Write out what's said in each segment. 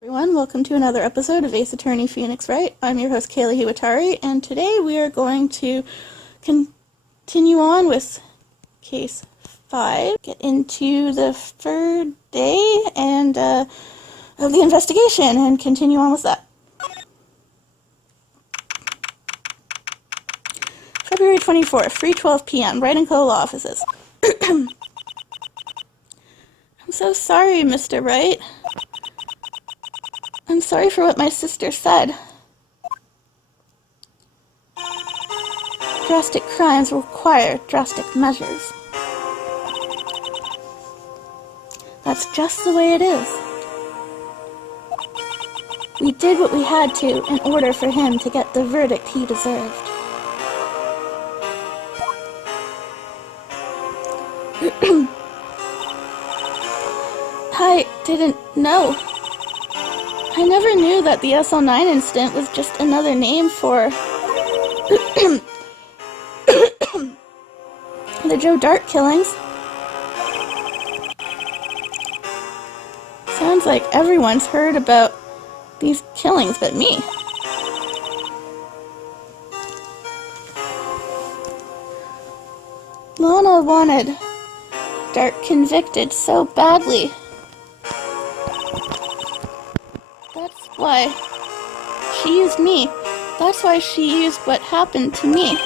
Everyone, welcome to another episode of Ace Attorney Phoenix Wright. I'm your host Kaylee Hiwatari, and today we are going to continue on with Case 5, get into the third day and of the investigation, and continue on with that. February 24th, 3:12 p.m., Wright & Co. Law Offices. I'm so sorry, Mr. Wright. I'm sorry for what my sister said. Drastic crimes require drastic measures. That's just the way it is. We did what we had to in order for him to get the verdict he deserved. I didn't know. I never knew that the SL9 incident was just another name for the Joe Dart killings. Sounds like everyone's heard about these killings but me. Lana wanted Dart convicted so badly. That's why she used me. That's why she used what happened to me.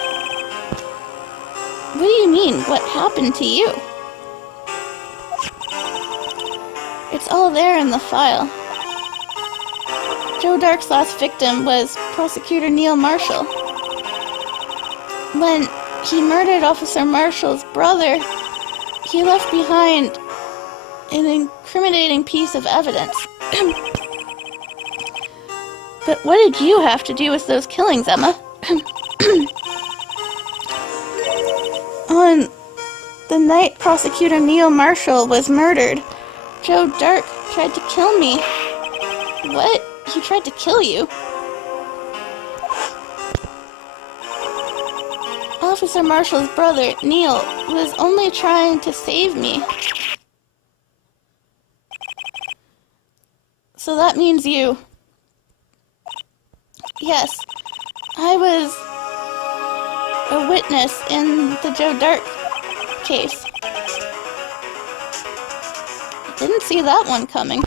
What do you mean, what happened to you? It's all there in the file. Joe Dark's last victim was Prosecutor Neil Marshall. When he murdered Officer Marshall's brother, he left behind an incriminating piece of evidence. But what did you have to do with those killings, Emma? On the night Prosecutor Neil Marshall was murdered, Joe Dark tried to kill me. What? He tried to kill you? Officer Marshall's brother, Neil, was only trying to save me. So that means you. Yes, I was a witness in the Joe Dart case. Didn't see that one coming.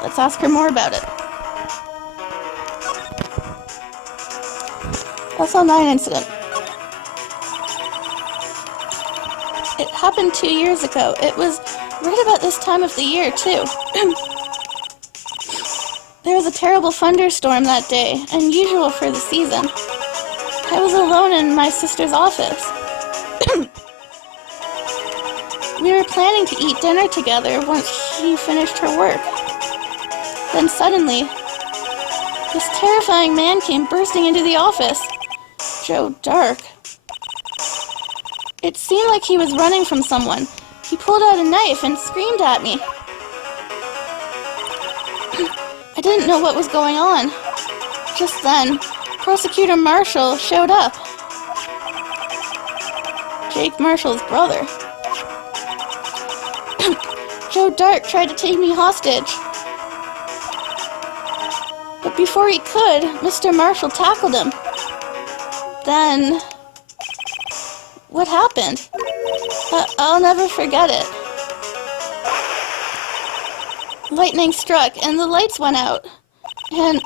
Let's ask her more about it. SL9 incident. It happened 2 years ago. It was right about this time of the year, too. There was a terrible thunderstorm that day, unusual for the season. I was alone in my sister's office. We were planning to eat dinner together once she finished her work. Then suddenly, this terrifying man came bursting into the office. Joe Dark. It seemed like he was running from someone. He pulled out a knife and screamed at me. I didn't know what was going on. Just then, Prosecutor Marshall showed up. Jake Marshall's brother. Joe Dart tried to take me hostage. But before he could, Mr. Marshall tackled him. Then, what happened? I'll never forget it. Lightning struck, and the lights went out. And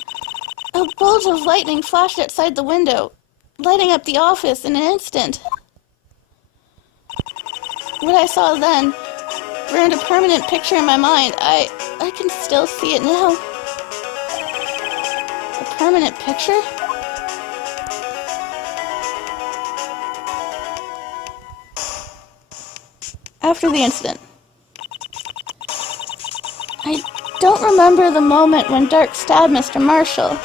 a bolt of lightning flashed outside the window, lighting up the office in an instant. What I saw then burned a permanent picture in my mind. I can still see it now. A permanent picture? After the incident. I don't remember the moment when Dark stabbed Mr. Marshall.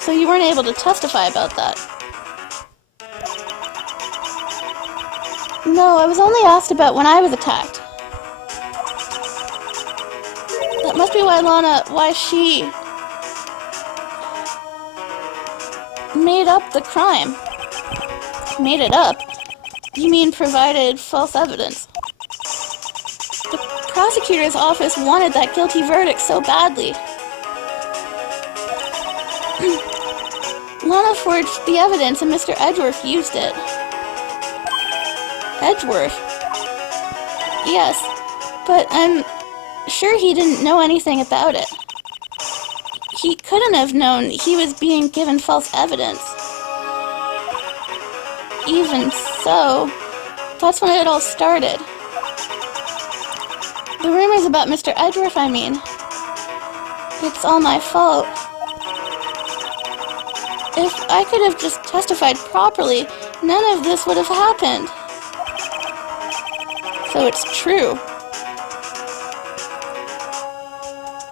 So you weren't able to testify about that? No, I was only asked about when I was attacked. That must be why she made up the crime. Made it up? You mean provided false evidence? The prosecutor's office wanted that guilty verdict so badly. Lana forged the evidence and Mr. Edgeworth used it. Edgeworth? Yes, but I'm sure he didn't know anything about it. He couldn't have known he was being given false evidence. Even so, that's when it all started. The rumors about Mr. Edgeworth, I mean. It's all my fault. If I could have just testified properly, none of this would have happened. So it's true.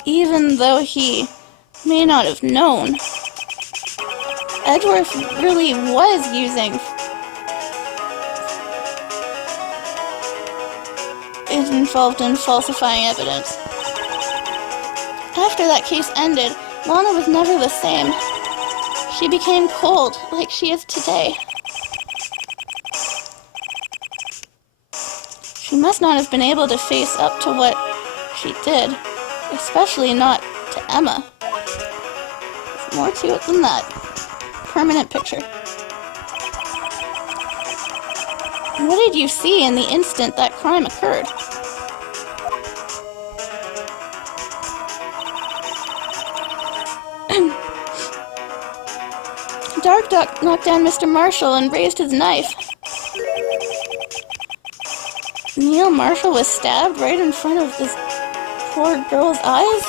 Even though he may not have known, Edgeworth really was involved in falsifying evidence. After that case ended, Lana was never the same. She became cold, like she is today. She must not have been able to face up to what she did, especially not to Emma. There's more to it than that. Permanent picture. What did you see in the instant that crime occurred? Dark knocked down Mr. Marshall and raised his knife. Neil Marshall was stabbed right in front of this poor girl's eyes?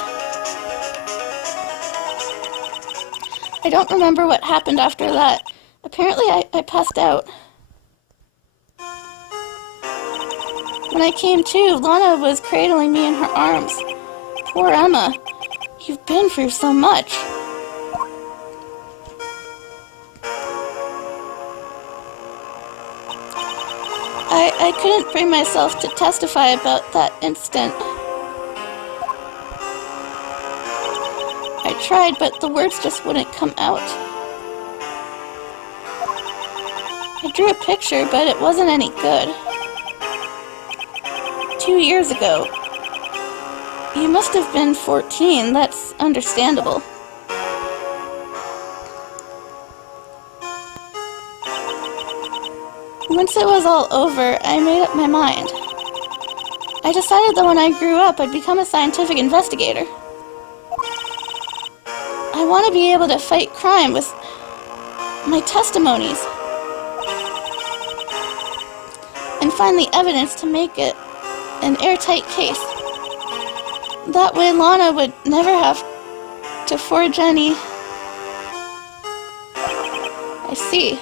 I don't remember what happened after that. Apparently I passed out. When I came to, Lana was cradling me in her arms. Poor Emma. You've been through so much. I couldn't bring myself to testify about that instant. I tried, but the words just wouldn't come out. I drew a picture, but it wasn't any good. 2 years ago. You must have been 14, that's understandable. Once it was all over, I made up my mind. I decided that when I grew up, I'd become a scientific investigator. I want to be able to fight crime with my testimonies and find the evidence to make it an airtight case. That way Lana would never have to forge any... I see.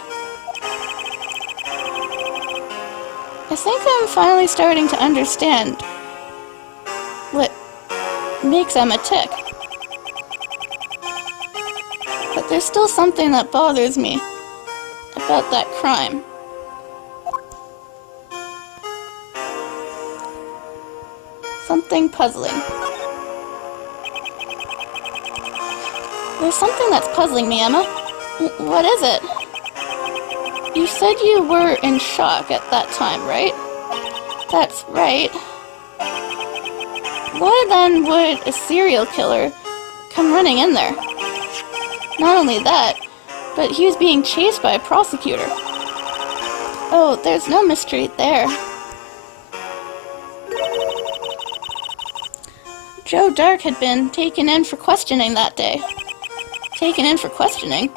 I think I'm finally starting to understand what makes Emma tick. But there's still something that bothers me about that crime. Something puzzling. There's something that's puzzling me, Emma. What is it? You said you were in shock at that time, right? That's right. Why then would a serial killer come running in there? Not only that, but he was being chased by a prosecutor. Oh, there's no mystery there. Joe Dark had been taken in for questioning that day. Taken in for questioning?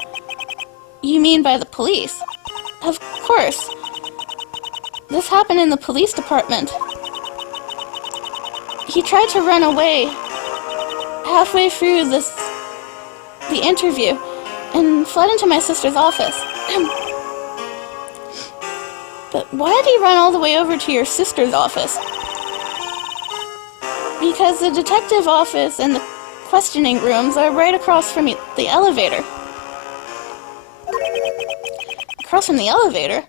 You mean by the police? Of course. This happened in the police department. He tried to run away halfway through the interview and fled into my sister's office. But why did he run all the way over to your sister's office? Because the detective office and the questioning rooms are right across from the elevator. Across from the elevator?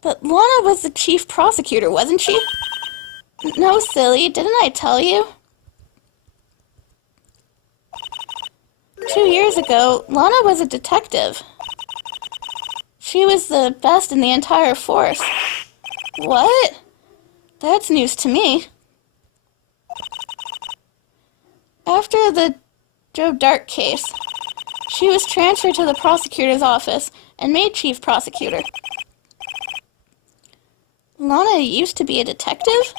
But Lana was the chief prosecutor, wasn't she? No, silly, didn't I tell you? 2 years ago, Lana was a detective. She was the best in the entire force. What? That's news to me. After the Joe Dark case, she was transferred to the prosecutor's office and made chief prosecutor. Lana used to be a detective?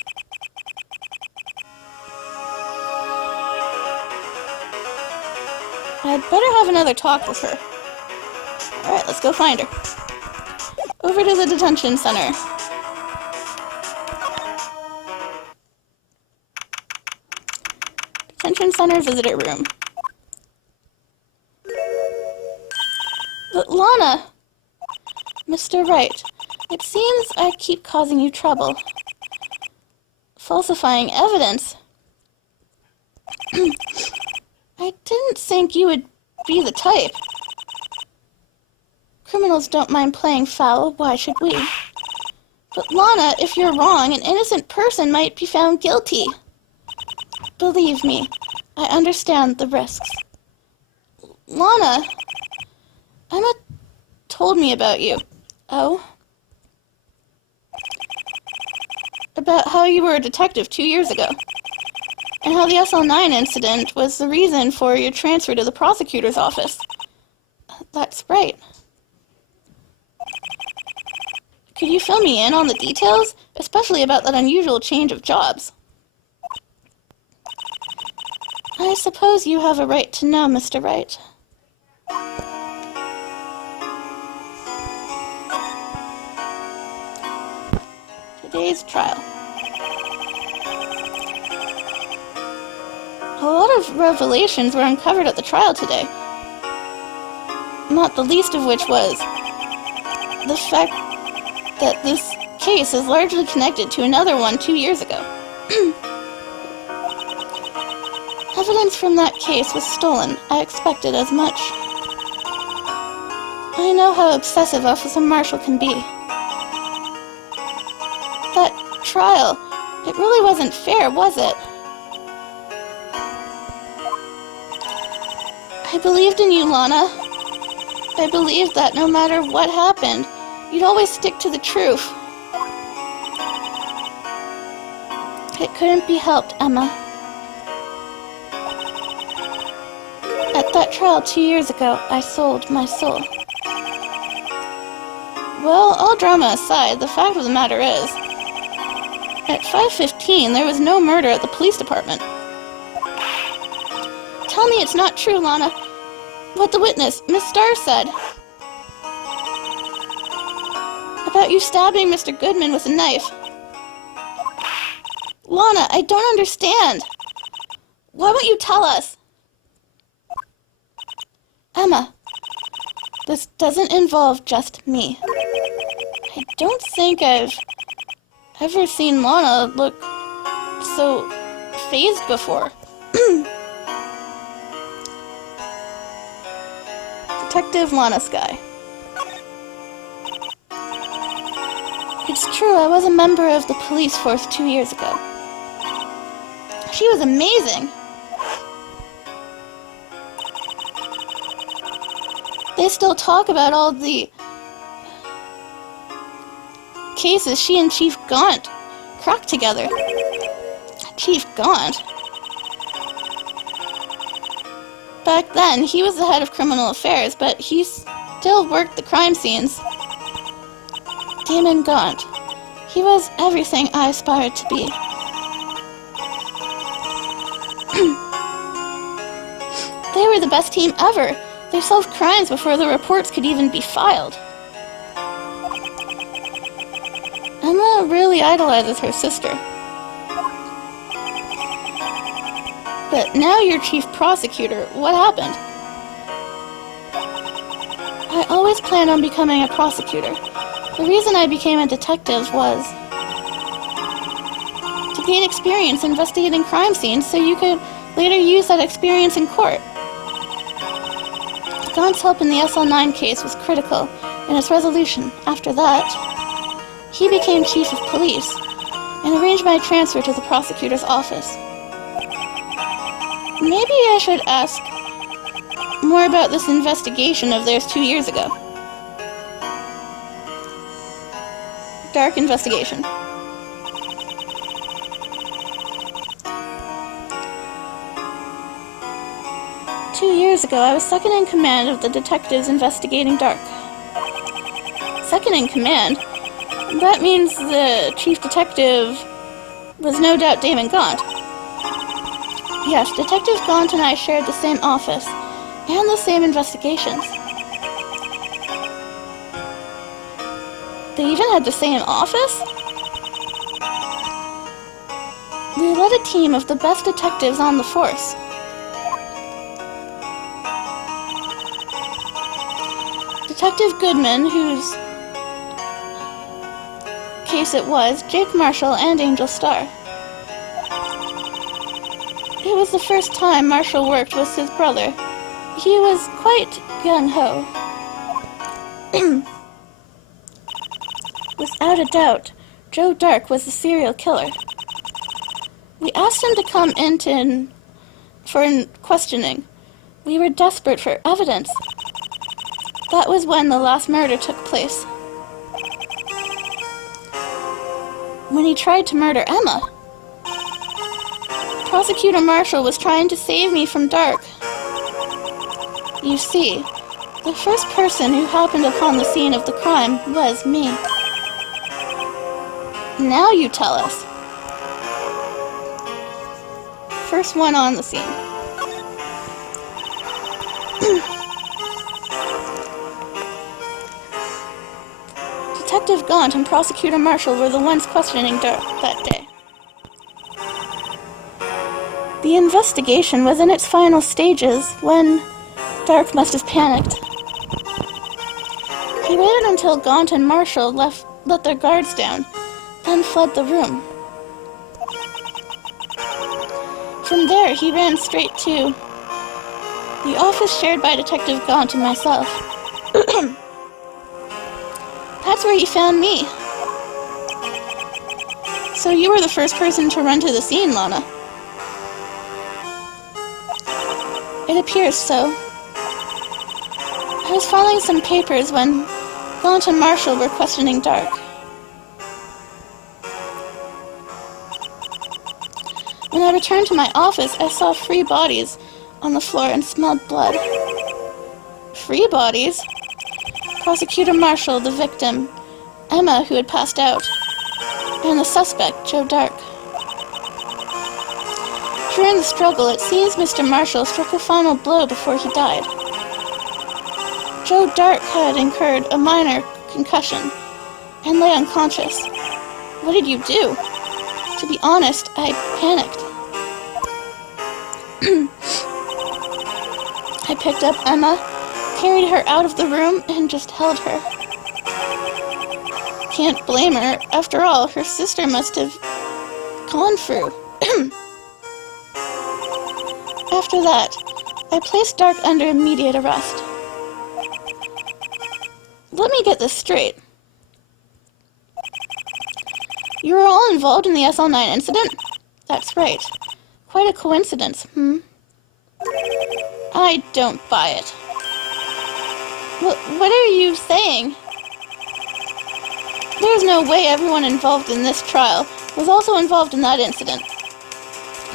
I'd better have another talk with her. Alright, let's go find her. Over to the detention center. Detention center visitor room. But Lana! Mr. Wright, it seems I keep causing you trouble. Falsifying evidence. I didn't think you would be the type. Criminals don't mind playing foul, why should we? But Lana, if you're wrong, an innocent person might be found guilty. Believe me, I understand the risks. Lana, Emma told me about you. Oh? About how you were a detective 2 years ago, and how the SL9 incident was the reason for your transfer to the prosecutor's office. That's right. Could you fill me in on the details, especially about that unusual change of jobs? I suppose you have a right to know, Mr. Wright. Today's trial. A lot of revelations were uncovered at the trial today. Not the least of which was the fact that this case is largely connected to another one 2 years ago. Evidence from that case was stolen. I expected as much. I know how obsessive Officer Marshall can be. That trial, it really wasn't fair, was it? I believed in you, Lana. I believed that no matter what happened, you'd always stick to the truth. It couldn't be helped, Emma. At that trial 2 years ago, I sold my soul. Well, all drama aside, the fact of the matter is, at 5:15, there was no murder at the police department. Tell me it's not true, Lana. What the witness, Miss Starr, said. About you stabbing Mr. Goodman with a knife. Lana, I don't understand. Why won't you tell us? Emma, this doesn't involve just me. I don't think I've ever seen Lana look so fazed before. Detective Lana Skye. It's true, I was a member of the police force 2 years ago. She was amazing. They still talk about all the cases she and Chief Gaunt cracked together. Chief Gaunt? Back then, he was the head of criminal affairs, but he still worked the crime scenes. Damon Gaunt. He was everything I aspired to be. They were the best team ever. They solved crimes before the reports could even be filed. Emma really idolizes her sister. But now you're chief prosecutor. What happened? I always planned on becoming a prosecutor. The reason I became a detective was to gain experience investigating crime scenes so you could later use that experience in court. Gaun's help in the SL9 case was critical in its resolution. After that, he became chief of police and arranged my transfer to the prosecutor's office. Maybe I should ask more about this investigation of theirs 2 years ago. Dark investigation. Two years ago, I was second in command of the detectives investigating Dark. Second in command? That means the chief detective was no doubt Damon Gaunt. Yes, Detective Gaunt and I shared the same office, and the same investigations. They even had the same office? We led a team of the best detectives on the force. Detective Goodman, whose case it was, Jake Marshall, and Angel Starr. It was the first time Marshall worked with his brother. He was quite gung-ho. Without a doubt, Joe Dark was the serial killer. We asked him to come in for questioning. We were desperate for evidence. That was when the last murder took place. When he tried to murder Emma. Prosecutor Marshall was trying to save me from Dark. You see, the first person who happened upon the scene of the crime was me. Now you tell us. First one on the scene. Detective Gaunt and Prosecutor Marshall were the ones questioning Dark that day. The investigation was in its final stages when Dark must have panicked. He waited until Gaunt and Marshall let their guards down, then fled the room. From there, he ran straight to the office shared by Detective Gaunt and myself. That's where he found me. So you were the first person to run to the scene, Lana. It appears so. I was filing some papers when Gaunt and Marshall were questioning Dark. When I returned to my office, I saw 3 bodies on the floor and smelled blood. 3 bodies? Prosecutor Marshall, the victim, Emma, who had passed out, and the suspect, Joe Dark. During the struggle, it seems Mr. Marshall struck a final blow before he died. Joe Dark had incurred a minor concussion and lay unconscious. What did you do? To be honest, I panicked. I picked up Emma, carried her out of the room, and just held her. Can't blame her. After all, her sister must have gone through. After that, I placed Dark under immediate arrest. Let me get this straight. You were all involved in the SL9 incident? That's right. Quite a coincidence, I don't buy it. What are you saying? There's no way everyone involved in this trial was also involved in that incident.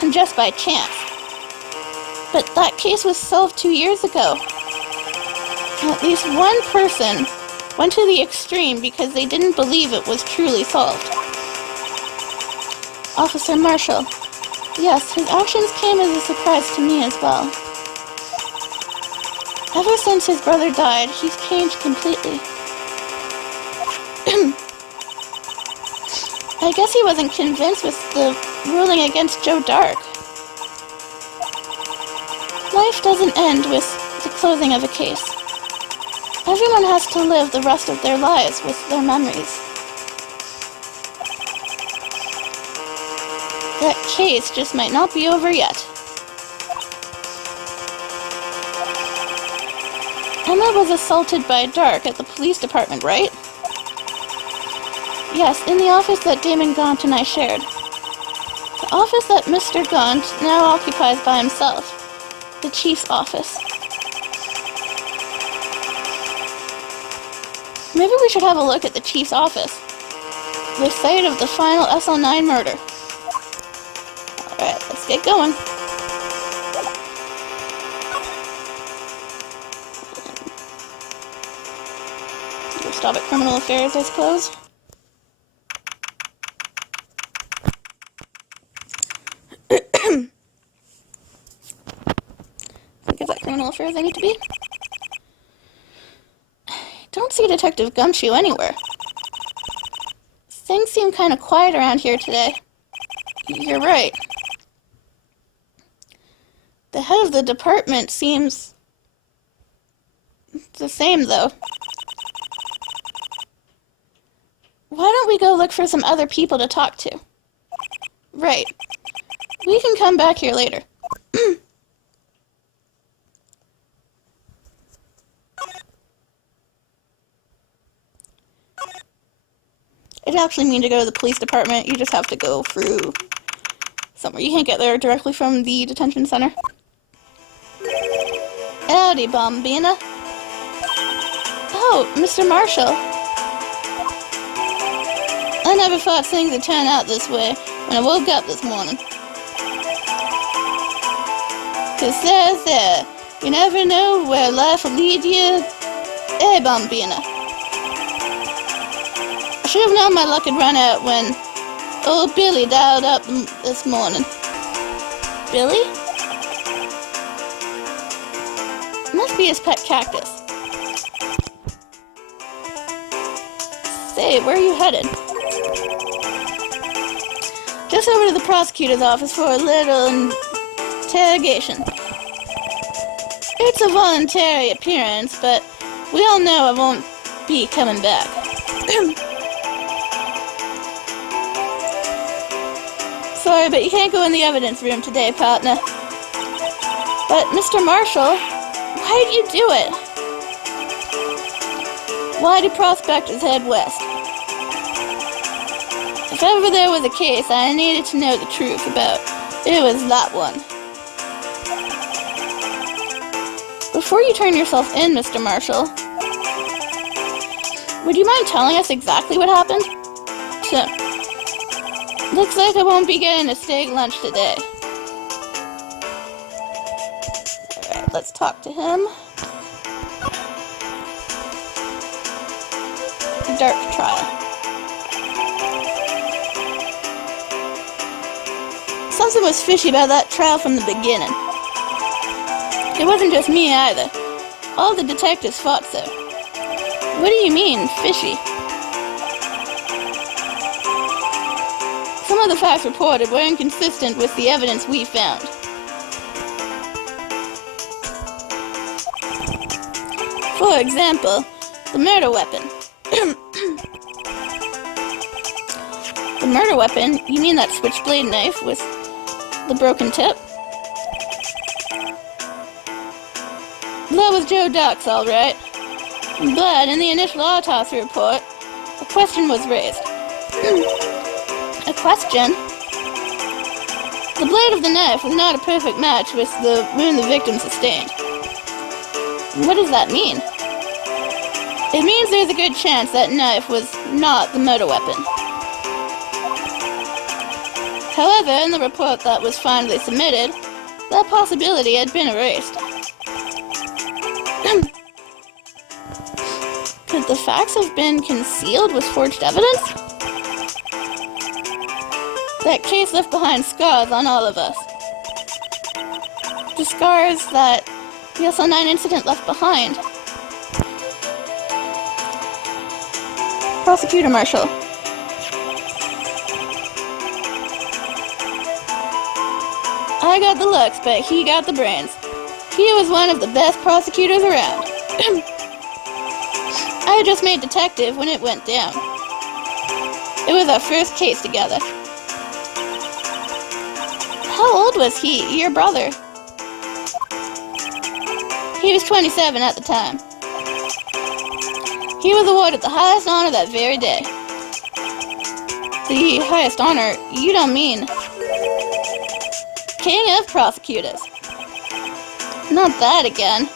And just by chance. But that case was solved 2 years ago. At least one person went to the extreme because they didn't believe it was truly solved. Officer Marshall. Yes, his actions came as a surprise to me as well. Ever since his brother died, he's changed completely. I guess he wasn't convinced with the ruling against Joe Dark. Life doesn't end with the closing of a case. Everyone has to live the rest of their lives with their memories. That case just might not be over yet. Emma was assaulted by Dark at the police department, right? Yes, in the office that Damon Gaunt and I shared. The office that Mr. Gaunt now occupies by himself. The chief's office. Maybe we should have a look at the chief's office. the site of the final SL9 murder. Alright, let's get going. We'll stop at criminal affairs, I suppose. I think it's at criminal affairs I need to be. Don't see Detective Gumshoe anywhere. Things seem kind of quiet around here today. You're right. The head of the department seems the same, though. Why don't we go look for some other people to talk to? Right. We can come back here later. I didn't actually mean to go to the police department. You just have to go through somewhere. You can't get there directly from the detention center. Howdy, Bombina. Oh, Mr. Marshall. I never thought things would turn out this way when I woke up this morning. 'Cause there, you never know where life will lead you. Hey, Bombina. I should have known my luck would run out when old Billy dialed up this morning. Billy? Must be his pet cactus. Say, where are you headed? Just over to the prosecutor's office for a little interrogation. It's a voluntary appearance, but we all know I won't be coming back. Sorry, but you can't go in the evidence room today, partner. But, Mr. Marshall, why did you do it? Why do prospectors head west? If ever there was a case I needed to know the truth about, it was that one. Before you turn yourself in, Mr. Marshall, would you mind telling us exactly what happened? So, looks like I won't be getting a steak lunch today. Alright, let's talk to him. Dark trial. Something was fishy about that trial from the beginning. It wasn't just me either. All the detectives thought so. What do you mean, fishy? Some of the facts reported were inconsistent with the evidence we found. For example, the murder weapon. The murder weapon? You mean that switchblade knife with the broken tip? That was Joe Duck's, all right. But in the initial autopsy report, a question was raised. A question? The blade of the knife was not a perfect match with the wound the victim sustained. What does that mean? It means there's a good chance that knife was not the murder weapon. However, in the report that was finally submitted, that possibility had been erased. Could the facts have been concealed with forged evidence? That case left behind scars on all of us. The scars that the SL9 incident left behind. Prosecutor Marshall. I got the looks, but he got the brains. He was one of the best prosecutors around. I had just made detective when it went down. It was our first case together. How old was he, your brother? He was 27 at the time. He was awarded the highest honor that very day. The highest honor? You don't mean... King of prosecutors. Not that again.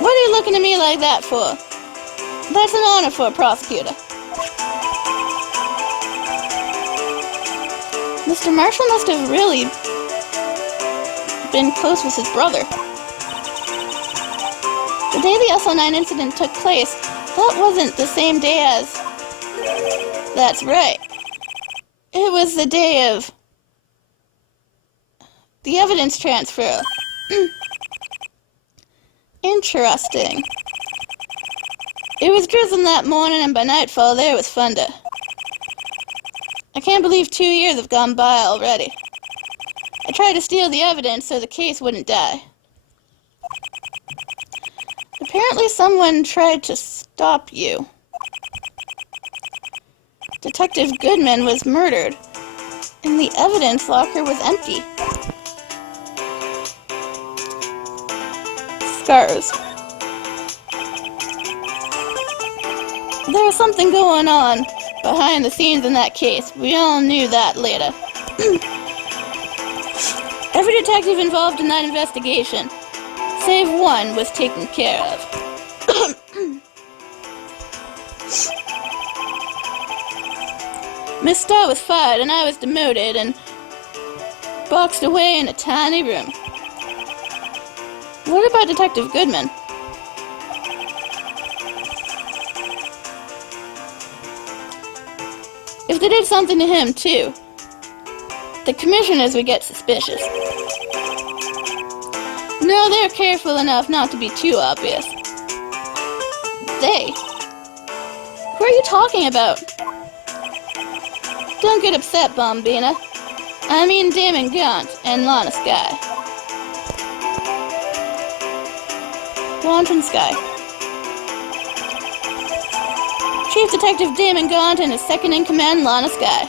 What are you looking at me like that for? That's an honor for a prosecutor. Mr. Marshall must have really been close with his brother. The day the SL9 incident took place, that wasn't the same day as... That's right. It was the day of... the evidence transfer. Interesting. It was drizzling that morning, and by nightfall there was thunder. I can't believe 2 years have gone by already. I tried to steal the evidence so the case wouldn't die. Apparently someone tried to stop you. Detective Goodman was murdered, and the evidence locker was empty. Scars. There was something going on behind the scenes in that case. We all knew that later. Every detective involved in that investigation, save one, was taken care of. Miss Starr was fired and I was demoted and boxed away in a tiny room. What about Detective Goodman? If they did something to him, too, the commissioners would get suspicious. No, they're careful enough not to be too obvious. They? Who are you talking about? Don't get upset, Bombina. I mean Damon Gaunt and Lana Skye. Gaunt and Skye. Chief Detective Damon Gaunt and his second-in-command, Lana Skye.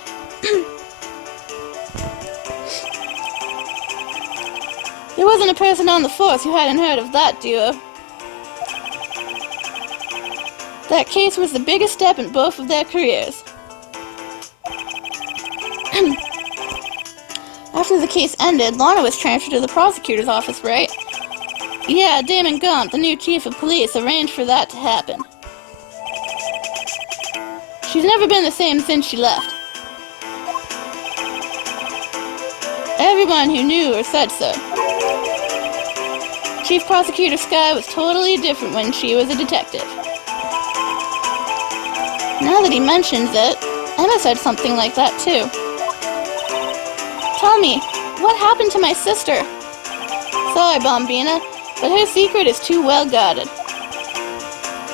There wasn't a person on the force who hadn't heard of that duo. That case was the biggest step in both of their careers. After the case ended, Lana was transferred to the prosecutor's office, right? Yeah, Damon Gaunt, the new chief of police, arranged for that to happen. She's never been the same since she left. Everyone who knew her said so. Chief Prosecutor Skye was totally different when she was a detective. Now that he mentions it, Emma said something like that too. Tell me, what happened to my sister? Sorry, Bombina, but her secret is too well guarded.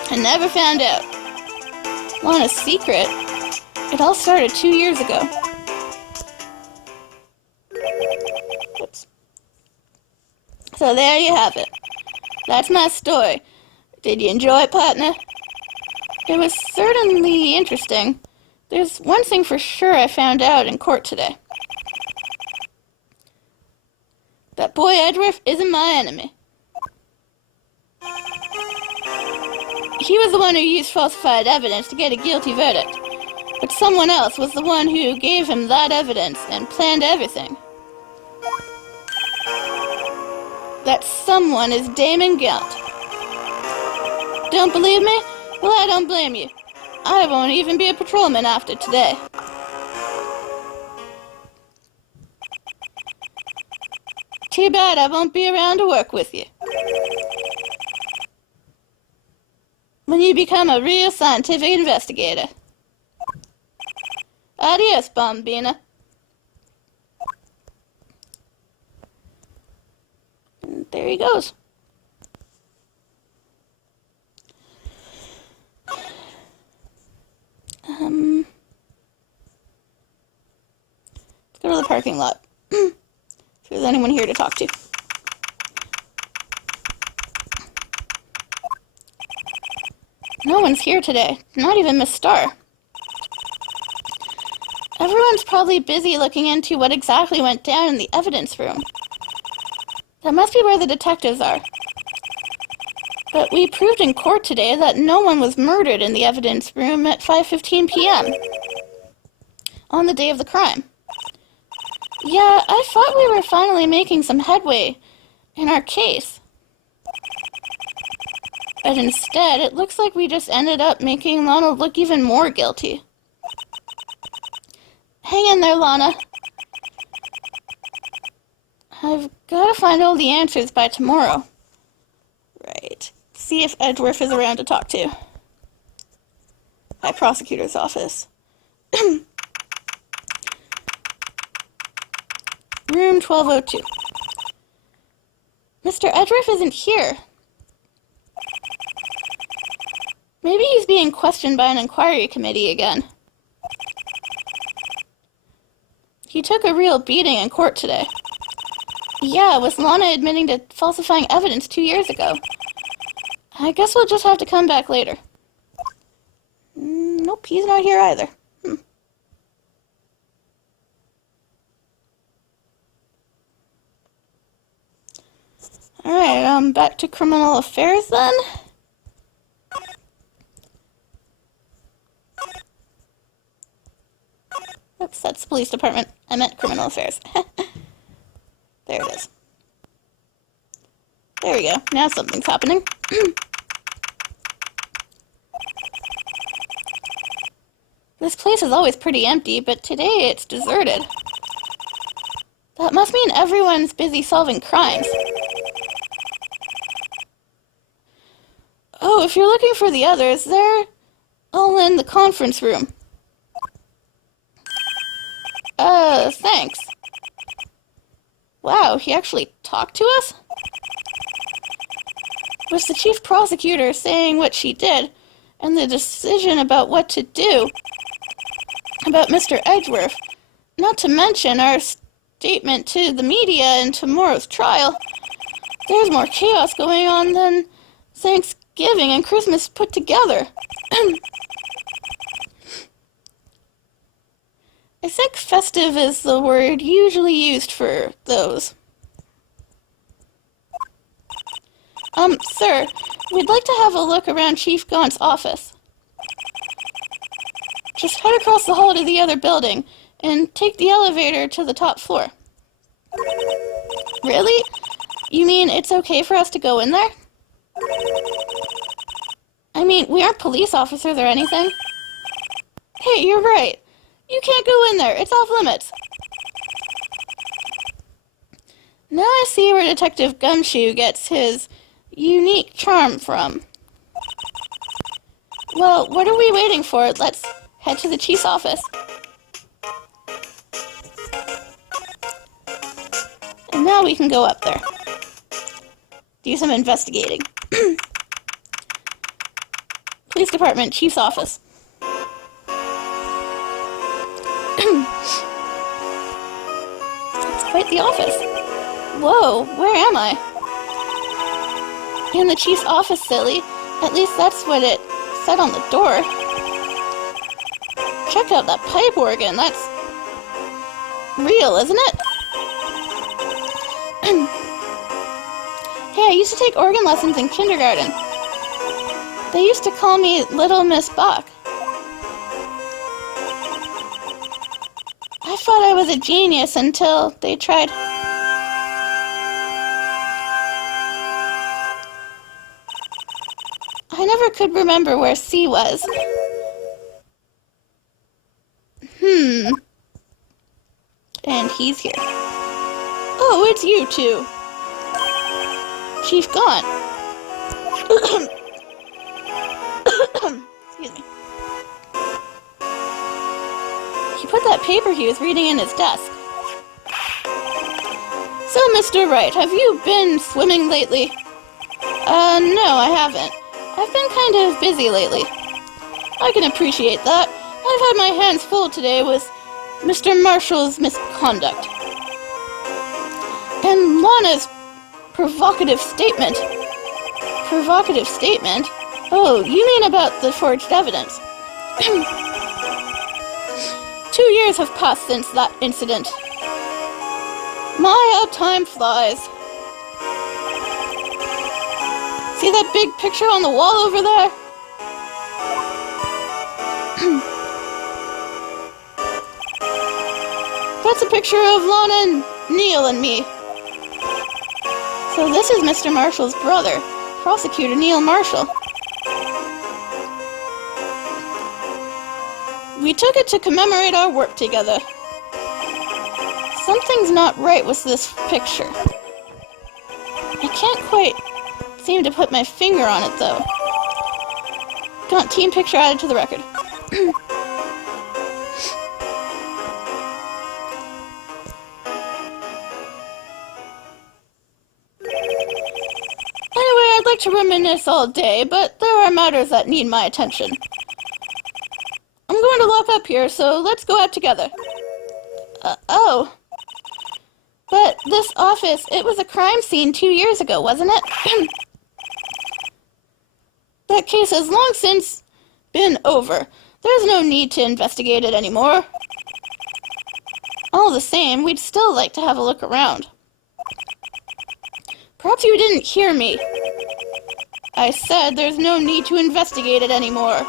I never found out. Lana's secret? It all started 2 years ago. Whoops. So there you have it. That's my story. Did you enjoy it, partner? It was certainly interesting. There's one thing for sure I found out in court today. That boy Edgeworth isn't my enemy. He was the one who used falsified evidence to get a guilty verdict. But someone else was the one who gave him that evidence and planned everything. That someone is Damon Gaunt. Don't believe me? Well, I don't blame you. I won't even be a patrolman after today. Too bad I won't be around to work with you. When you become a real scientific investigator. Adios, Bombina. And there he goes. Let's go to the parking lot. If there's anyone here to talk to. No one's here today. Not even Miss Starr. Everyone's probably busy looking into what exactly went down in the evidence room. That must be where the detectives are. But we proved in court today that no one was murdered in the evidence room at 5:15 p.m. on the day of the crime. Yeah, I thought we were finally making some headway in our case. But instead, it looks like we just ended up making Lana look even more guilty. Hang in there, Lana. I've got to find all the answers by tomorrow. Right. See if Edgeworth is around to talk to. By prosecutor's office. Room 1202. Mr. Edgeworth isn't here. Maybe he's being questioned by an inquiry committee again. He took a real beating in court today. Yeah, with Lana admitting to falsifying evidence 2 years ago. I guess we'll just have to come back later. Nope, he's not here either. Alright, back to criminal affairs then. Oops, that's police department. I meant criminal affairs. There it is. There we go. Now something's happening. This place is always pretty empty, but today it's deserted. That must mean everyone's busy solving crimes. Oh, if you're looking for the others, they're all in the conference room. Thanks. Wow, he actually talked to us? Was the chief prosecutor saying what she did, and the decision about what to do about Mr. Edgeworth, not to mention our statement to the media in tomorrow's trial. There's more chaos going on than Thanksgiving and Christmas put together. I think festive is the word usually used for those. Sir, we'd like to have a look around Chief Gaunt's office. Just head across the hall to the other building and take the elevator to the top floor. Really? You mean it's okay for us to go in there? I mean, we aren't police officers or anything. Hey, you're right. You can't go in there. It's off limits. Now I see where Detective Gumshoe gets his unique charm from. Well, what are we waiting for? Let's head to the chief's office. And now we can go up there. Do some investigating. Police Department, Chief's office. It's quite the office. Whoa, where am I? In the chief's office, silly. At least that's what it said on the door. Check out that pipe organ. That's real, isn't it? Hey, I used to take organ lessons in kindergarten. They used to call me Little Miss Buck. I thought I was a genius until they tried. I never could remember where C was. And he's here. Oh, it's you two. Chief Gaunt. Excuse me. He put that paper he was reading in his desk. So, Mr. Wright, have you been swimming lately? No, I haven't. I've been kind of busy lately. I can appreciate that. I've had my hands full today with Mr. Marshall's misconduct. And Lana's provocative statement. Provocative statement? Oh, you mean about the forged evidence. 2 years have passed since that incident. My, how time flies. See that big picture on the wall over there? That's a picture of Lana, Neil, and me. So this is Mr. Marshall's brother, prosecutor Neil Marshall. We took it to commemorate our work together. Something's not right with this picture. I can't quite seem to put my finger on it, though. Want team picture added to the record. Anyway, I'd like to reminisce all day, but there are matters that need my attention. I'm going to lock up here, so let's go out together. Oh. But this office, it was a crime scene 2 years ago, wasn't it? That case has long since been over. There's no need to investigate it anymore. All the same, we'd still like to have a look around. Perhaps you didn't hear me. I said there's no need to investigate it anymore.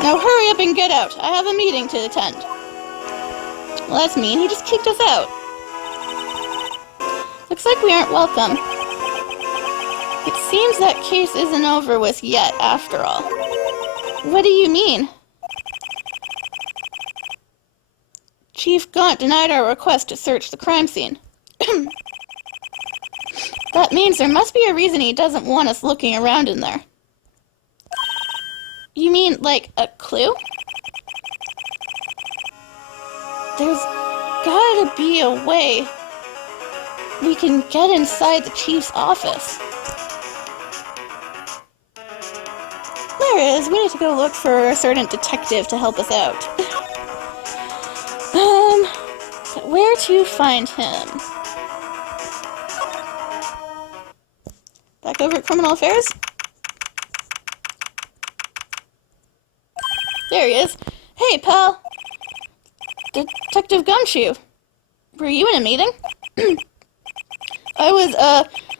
Now hurry up and get out. I have a meeting to attend. Well, that's mean. He just kicked us out. Looks like we aren't welcome. It seems that case isn't over with yet, after all. What do you mean? Chief Gaunt denied our request to search the crime scene. That means there must be a reason he doesn't want us looking around in there. You mean, like, a clue? There's gotta be a way we can get inside the chief's office. There is. We need to go look for a certain detective to help us out. Where to find him? Back over at Criminal Affairs? There he is. Hey, pal. Detective Gumshoe. Were you in a meeting? I was,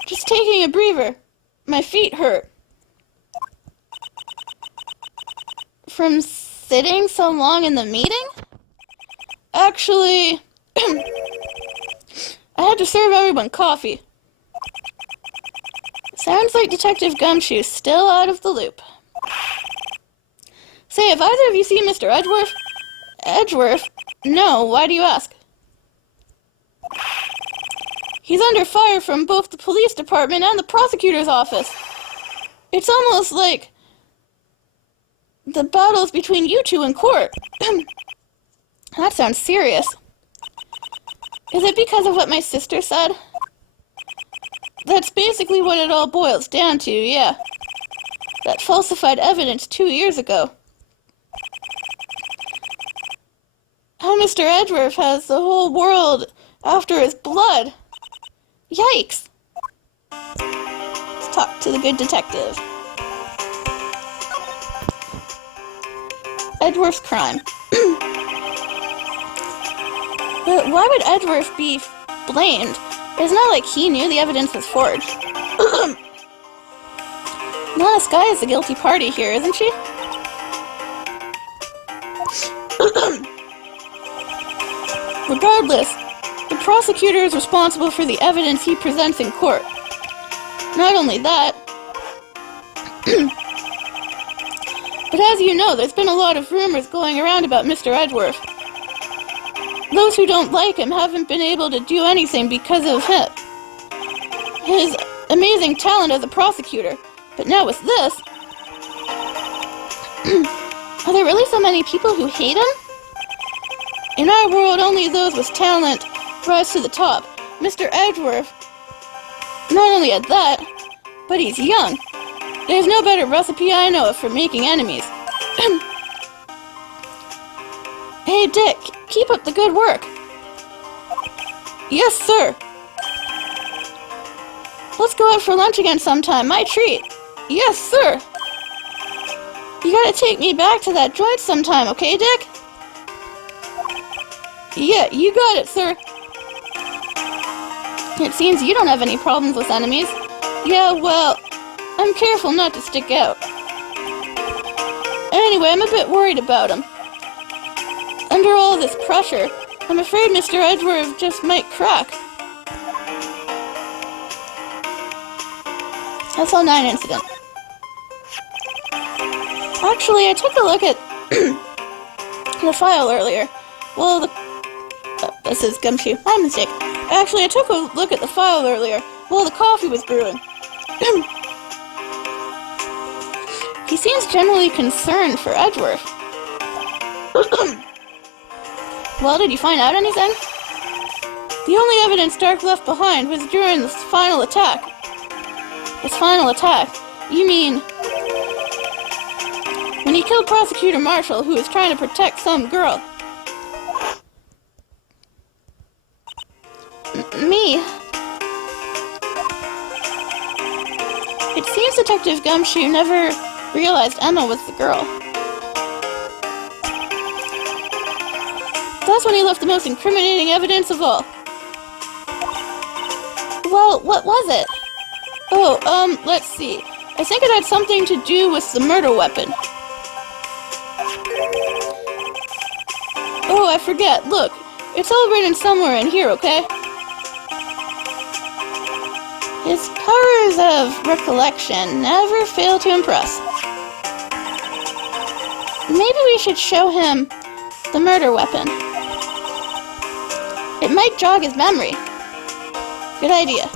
just taking a breather. My feet hurt. From sitting so long in the meeting? Actually, I had to serve everyone coffee. Sounds like Detective Gumshoe's still out of the loop. Say, have either of you seen Mr. Edgeworth? Edgeworth? No, why do you ask? He's under fire from both the police department and the prosecutor's office. It's almost like the battle's between you two in court. That sounds serious. Is it because of what my sister said? That's basically what it all boils down to, yeah. That falsified evidence 2 years ago. How Mr. Edgeworth has the whole world after his blood. Yikes! Let's talk to the good detective. Edgeworth's crime. But why would Edgeworth be blamed? It's not like he knew the evidence was forged. Lana Skye is the guilty party here, isn't she? Regardless, the prosecutor is responsible for the evidence he presents in court. Not only that, but as you know, there's been a lot of rumors going around about Mr. Edgeworth. Those who don't like him haven't been able to do anything because of him. His amazing talent as a prosecutor. But now with this... Are there really so many people who hate him? In our world, only those with talent rise to the top. Mr. Edgeworth, not only at that, but he's young. There's no better recipe I know of for making enemies. Hey, Dick, keep up the good work. Yes, sir. Let's go out for lunch again sometime. My treat. Yes, sir. You gotta take me back to that joint sometime, okay, Dick? Yeah, you got it, sir. It seems you don't have any problems with enemies. Yeah, well, I'm careful not to stick out. Anyway, I'm a bit worried about him. Under all this pressure, I'm afraid Mr. Edgeworth just might crack. SL9 incident. Actually, I took a look at the file earlier. Well, this is Gumshoe. My mistake. Actually, I took a look at the file earlier while the coffee was brewing. He seems generally concerned for Edgeworth. Well, did you find out anything? The only evidence Dark left behind was during this final attack. This final attack? You mean when he killed Prosecutor Marshall, who was trying to protect some girl? Me? It seems Detective Gumshoe never realized Emma was the girl. That's when he left the most incriminating evidence of all. Well, what was it? Oh, let's see. I think it had something to do with the murder weapon. Oh, I forget. Look, it's all written somewhere in here, okay? His powers of recollection never fail to impress. Maybe we should show him the murder weapon. It might jog his memory. Good idea.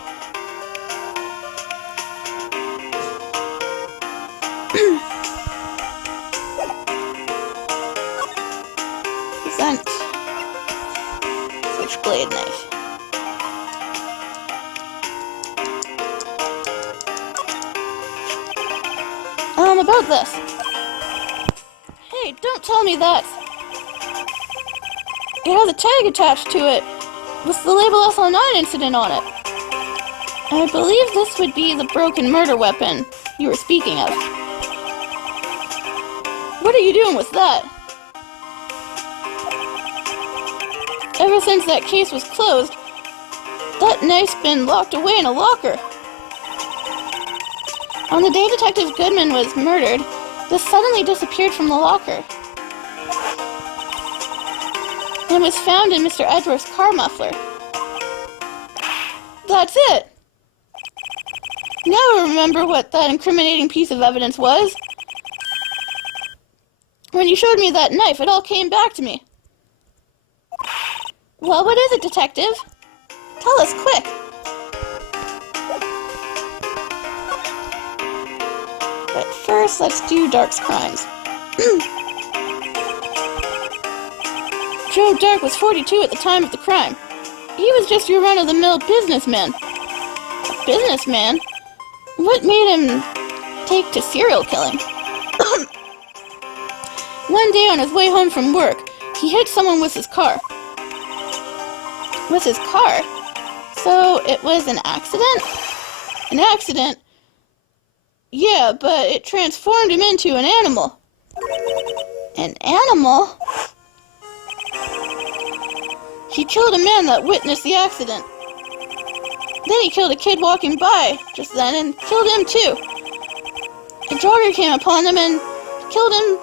Present switchblade knife. About this. Hey, don't tell me that. It has a tag attached to it with the label SL9 incident on it. I believe this would be the broken murder weapon you were speaking of. What are you doing with that? Ever since that case was closed, that knife's been locked away in a locker. On the day Detective Goodman was murdered, this suddenly disappeared from the locker and was found in Mr. Edgeworth's car muffler. That's it! Now I remember what that incriminating piece of evidence was. When you showed me that knife, it all came back to me. Well, what is it, Detective? Tell us quick. But first, let's do Dark's crimes. Joe Dark was 42 at the time of the crime. He was just your run-of-the-mill businessman. A businessman? What made him take to serial killing? One day on his way home from work, he hit someone with his car. With his car? So it was an accident? An accident? Yeah, but it transformed him into an animal. An animal? He killed a man that witnessed the accident. Then he killed a kid walking by just then and killed him too. A jogger came upon him and killed him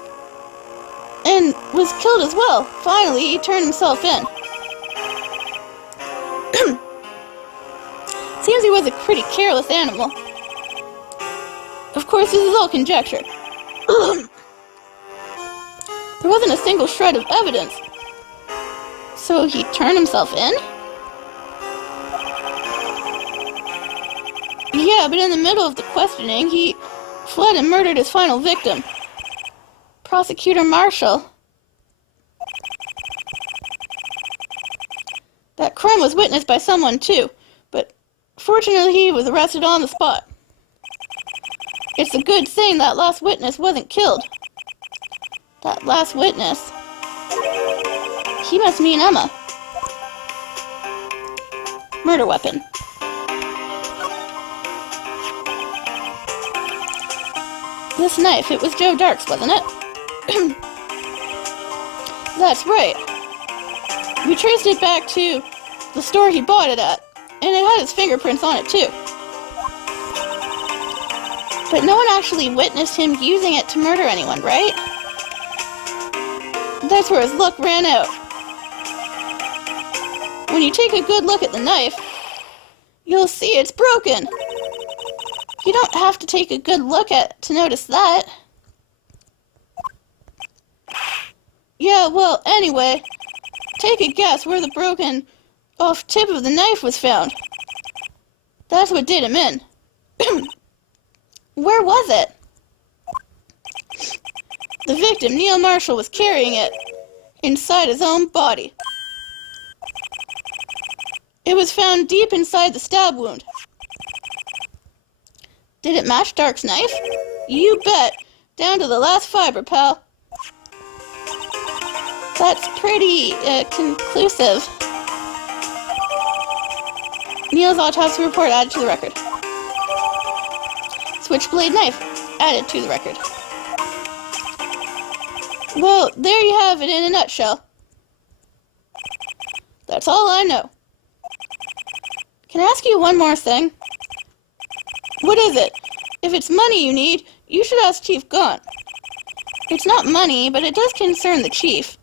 and was killed as well. Finally, he turned himself in. Seems he was a pretty careless animal. Of course, this is all conjecture. There wasn't a single shred of evidence. So he turned himself in? Yeah, but in the middle of the questioning, he fled and murdered his final victim. Prosecutor Marshall. That crime was witnessed by someone too, but fortunately he was arrested on the spot. It's a good thing that last witness wasn't killed. That last witness? He must mean Emma. Murder weapon. This knife, it was Joe Dark's, wasn't it? That's right. We traced it back to the store he bought it at, and it had his fingerprints on it too. But no one actually witnessed him using it to murder anyone, right? That's where his luck ran out. When you take a good look at the knife, you'll see it's broken. You don't have to take a good look at to notice that. Yeah, well, anyway, take a guess where the broken off tip of the knife was found. That's what did him in. Where was it? The victim, Neil Marshall, was carrying it inside his own body. It was found deep inside the stab wound. Did it match Dark's knife? You bet. Down to the last fiber, pal. That's pretty conclusive. Neil's autopsy report added to the record. Switchblade knife added to the record. Well, there you have it in a nutshell. That's all I know. Can I ask you one more thing? What is it? If it's money you need, you should ask Chief Gaunt. It's not money, but it does concern the chief.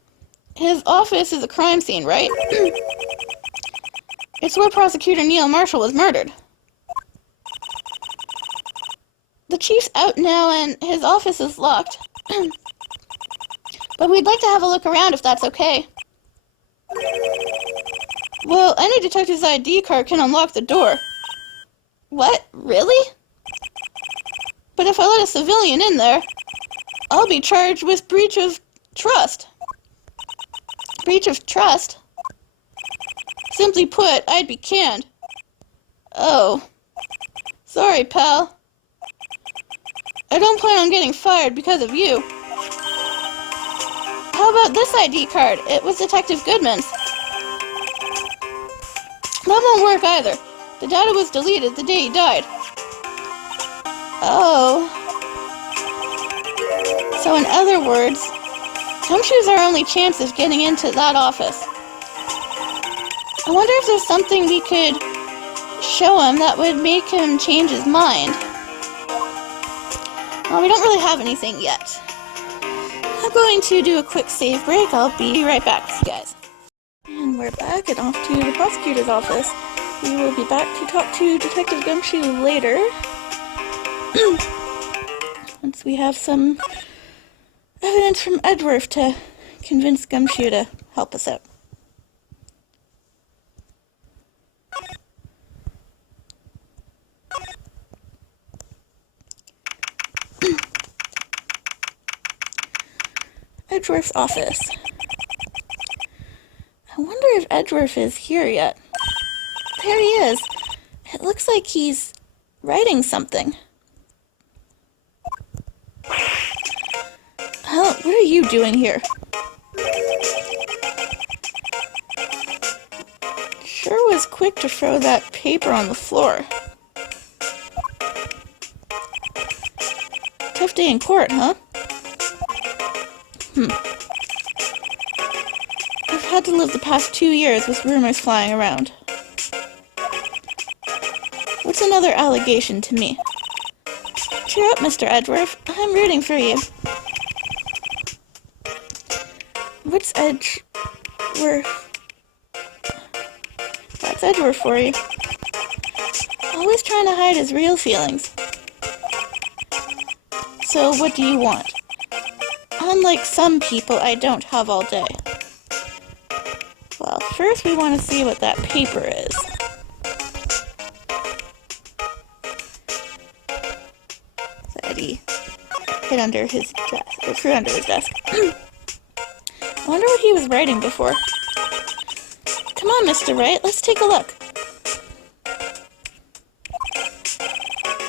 His office is a crime scene, right? It's where Prosecutor Neil Marshall was murdered. The chief's out now and his office is locked. But we'd like to have a look around if that's okay. Well, any detective's ID card can unlock the door. What? Really? But if I let a civilian in there, I'll be charged with breach of trust. Breach of trust? Simply put, I'd be canned. Oh. Sorry, pal. I don't plan on getting fired because of you. How about this ID card? It was Detective Goodman's. That won't work either. The data was deleted the day he died. Oh. So in other words, Gumshoe's our only chance of getting into that office. I wonder if there's something we could show him that would make him change his mind. Well, we don't really have anything yet. I'm going to do a quick save break. I'll be right back with you guys. And we're back and off to the prosecutor's office. We will be back to talk to Detective Gumshoe later. Once we have some evidence from Edgeworth to convince Gumshoe to help us out. Edgeworth's office. I wonder if Edgeworth is here yet. There he is. It looks like he's writing something. Oh, what are you doing here? Sure was quick to throw that paper on the floor. Tough day in court, huh? I've had to live the past 2 years with rumors flying around. What's another allegation to me? Cheer up, Mr. Edgeworth. I'm rooting for you. What's Edgeworth? That's Edgeworth for you. Always trying to hide his real feelings. So, what do you want? Unlike some people, I don't have all day. Well, first we want to see what that paper is. That he hid under his desk, or threw under his desk. I wonder what he was writing before. Come on, Mr. Wright, let's take a look.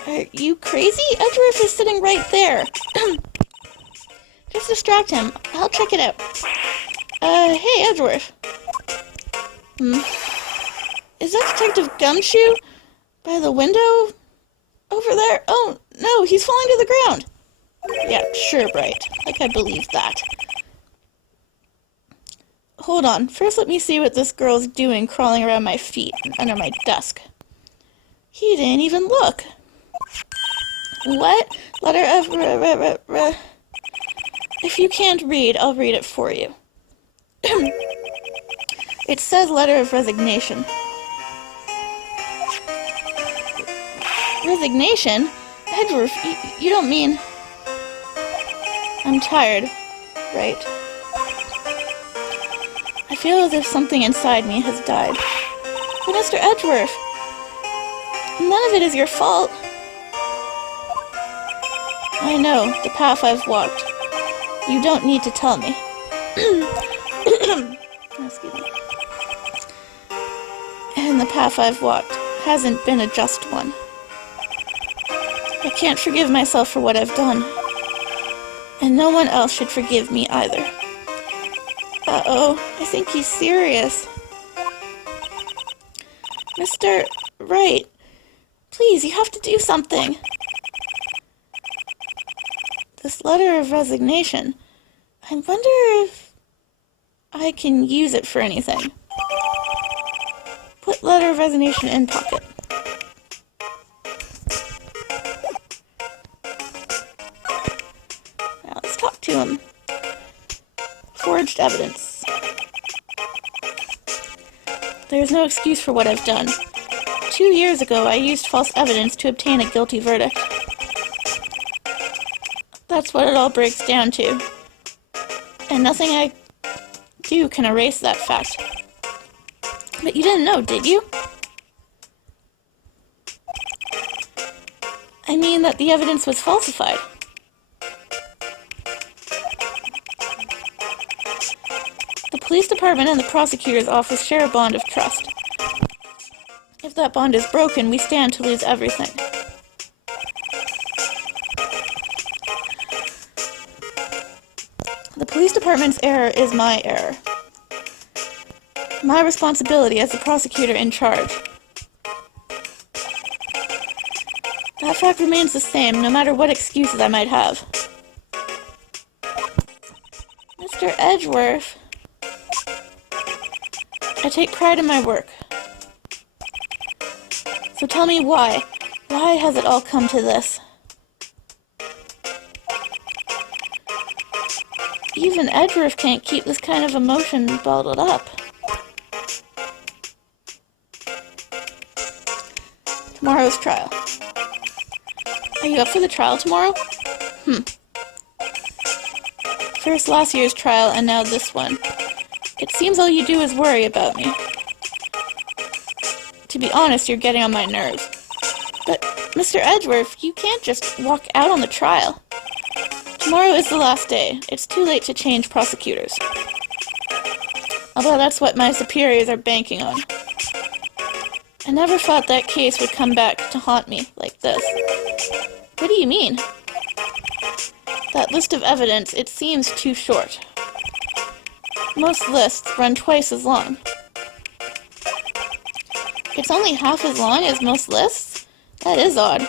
Are you crazy? Edgeworth is sitting right there. Just distract him. I'll check it out. Hey, Edgeworth. Is that Detective Gumshoe? By the window? Over there? Oh, no, he's falling to the ground. Yeah, sure, Wright. Like I believe that. Hold on. First, let me see what this girl's doing crawling around my feet under my desk. He didn't even look. What? Letter of... If you can't read, I'll read it for you. It says letter of resignation. Resignation? Edgeworth, you don't mean... I'm tired, right? I feel as if something inside me has died. But Mr. Edgeworth, none of it is your fault. I know, the path I've walked. You don't need to tell me. Excuse me. And the path I've walked hasn't been a just one. I can't forgive myself for what I've done. And no one else should forgive me either. Uh-oh, I think he's serious. Mr. Wright, please, you have to do something. This letter of resignation, I wonder if I can use it for anything. Put letter of resignation in pocket. Now let's talk to him. Forged evidence. There's no excuse for what I've done. 2 years ago, I used false evidence to obtain a guilty verdict. That's what it all breaks down to. And nothing I do can erase that fact. But you didn't know, did you? I mean that the evidence was falsified. The police department and the prosecutor's office share a bond of trust. If that bond is broken, we stand to lose everything. The police department's error is my error. My responsibility as the prosecutor in charge. That fact remains the same, no matter what excuses I might have. Mr. Edgeworth, I take pride in my work. So tell me why. Why has it all come to this? Even Edgeworth can't keep this kind of emotion bottled up. Tomorrow's trial. Are you up for the trial tomorrow? First last year's trial and now this one. It seems all you do is worry about me. To be honest, you're getting on my nerves. But, Mr. Edgeworth, you can't just walk out on the trial. Tomorrow is the last day. It's too late to change prosecutors. Although that's what my superiors are banking on. I never thought that case would come back to haunt me like this. What do you mean? That list of evidence, it seems too short. Most lists run twice as long. It's only half as long as most lists? That is odd.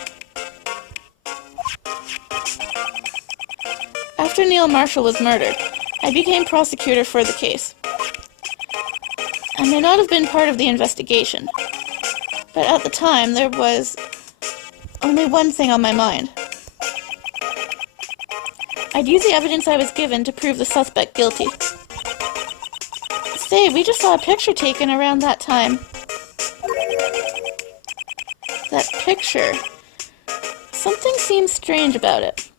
After Neil Marshall was murdered, I became prosecutor for the case. I may not have been part of the investigation, but at the time there was only one thing on my mind. I'd use the evidence I was given to prove the suspect guilty. Say, we just saw a picture taken around that time. That picture. Something seems strange about it.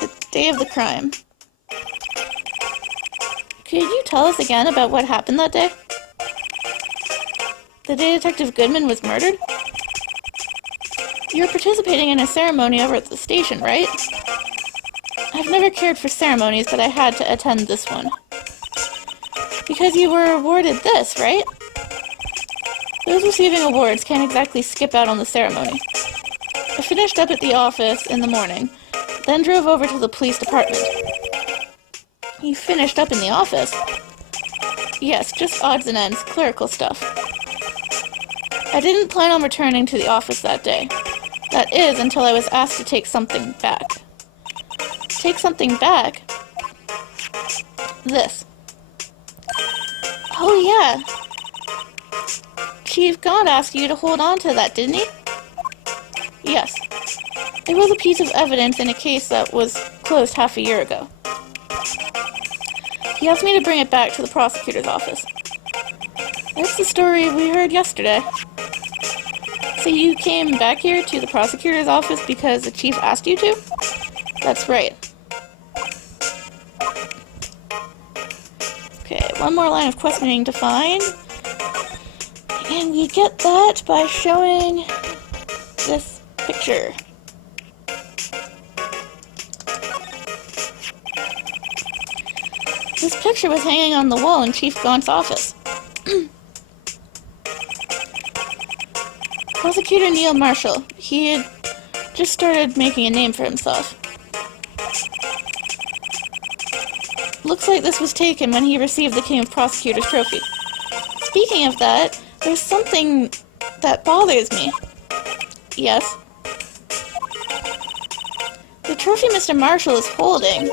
The day of the crime. Could you tell us again about what happened that day? The day Detective Goodman was murdered? You're participating in a ceremony over at the station, right? I've never cared for ceremonies, but I had to attend this one. Because you were awarded this, right? Those receiving awards can't exactly skip out on the ceremony. I finished up at the office in the morning, then drove over to the police department. You finished up in the office? Yes, just odds and ends, clerical stuff. I didn't plan on returning to the office that day. That is, until I was asked to take something back. Take something back? This. Oh yeah. Chief God asked you to hold on to that, didn't he? Yes. It was a piece of evidence in a case that was closed half a year ago. He asked me to bring it back to the prosecutor's office. That's the story we heard yesterday. So you came back here to the prosecutor's office because the chief asked you to? That's right. Okay, one more line of questioning to find. And we get that by showing this picture. This picture was hanging on the wall in Chief Gaunt's office. Prosecutor Neil Marshall. He had just started making a name for himself. Looks like this was taken when he received the King of Prosecutors trophy. Speaking of that, there's something that bothers me. Yes? The trophy Mr. Marshall is holding,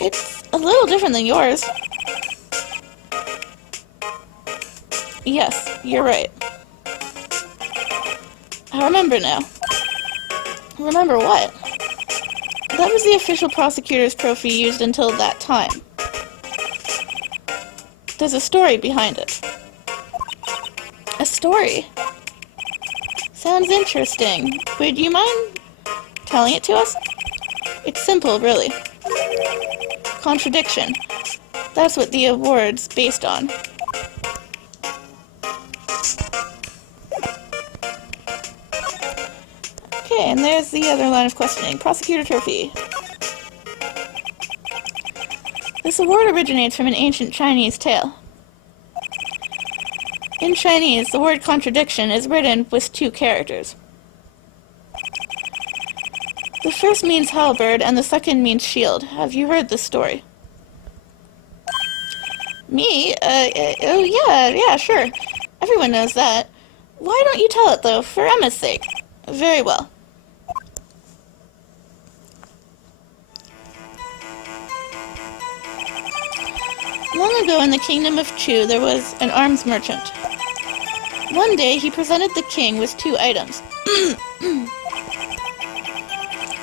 it's a little different than yours. Yes, you're right. I remember now. Remember what? That was the official prosecutor's trophy used until that time. There's a story behind it. A story? Sounds interesting. Would you mind telling it to us? It's simple, really. Contradiction. That's what the award's based on. Okay, and there's the other line of questioning. Prosecutor trophy. This award originates from an ancient Chinese tale. In Chinese, the word contradiction is written with 2 characters. The first means halberd, and the second means shield. Have you heard this story? Me? Oh yeah, sure. Everyone knows that. Why don't you tell it, though, for Emma's sake? Very well. Long ago in the kingdom of Chu, there was an arms merchant. One day, he presented the king with 2 items.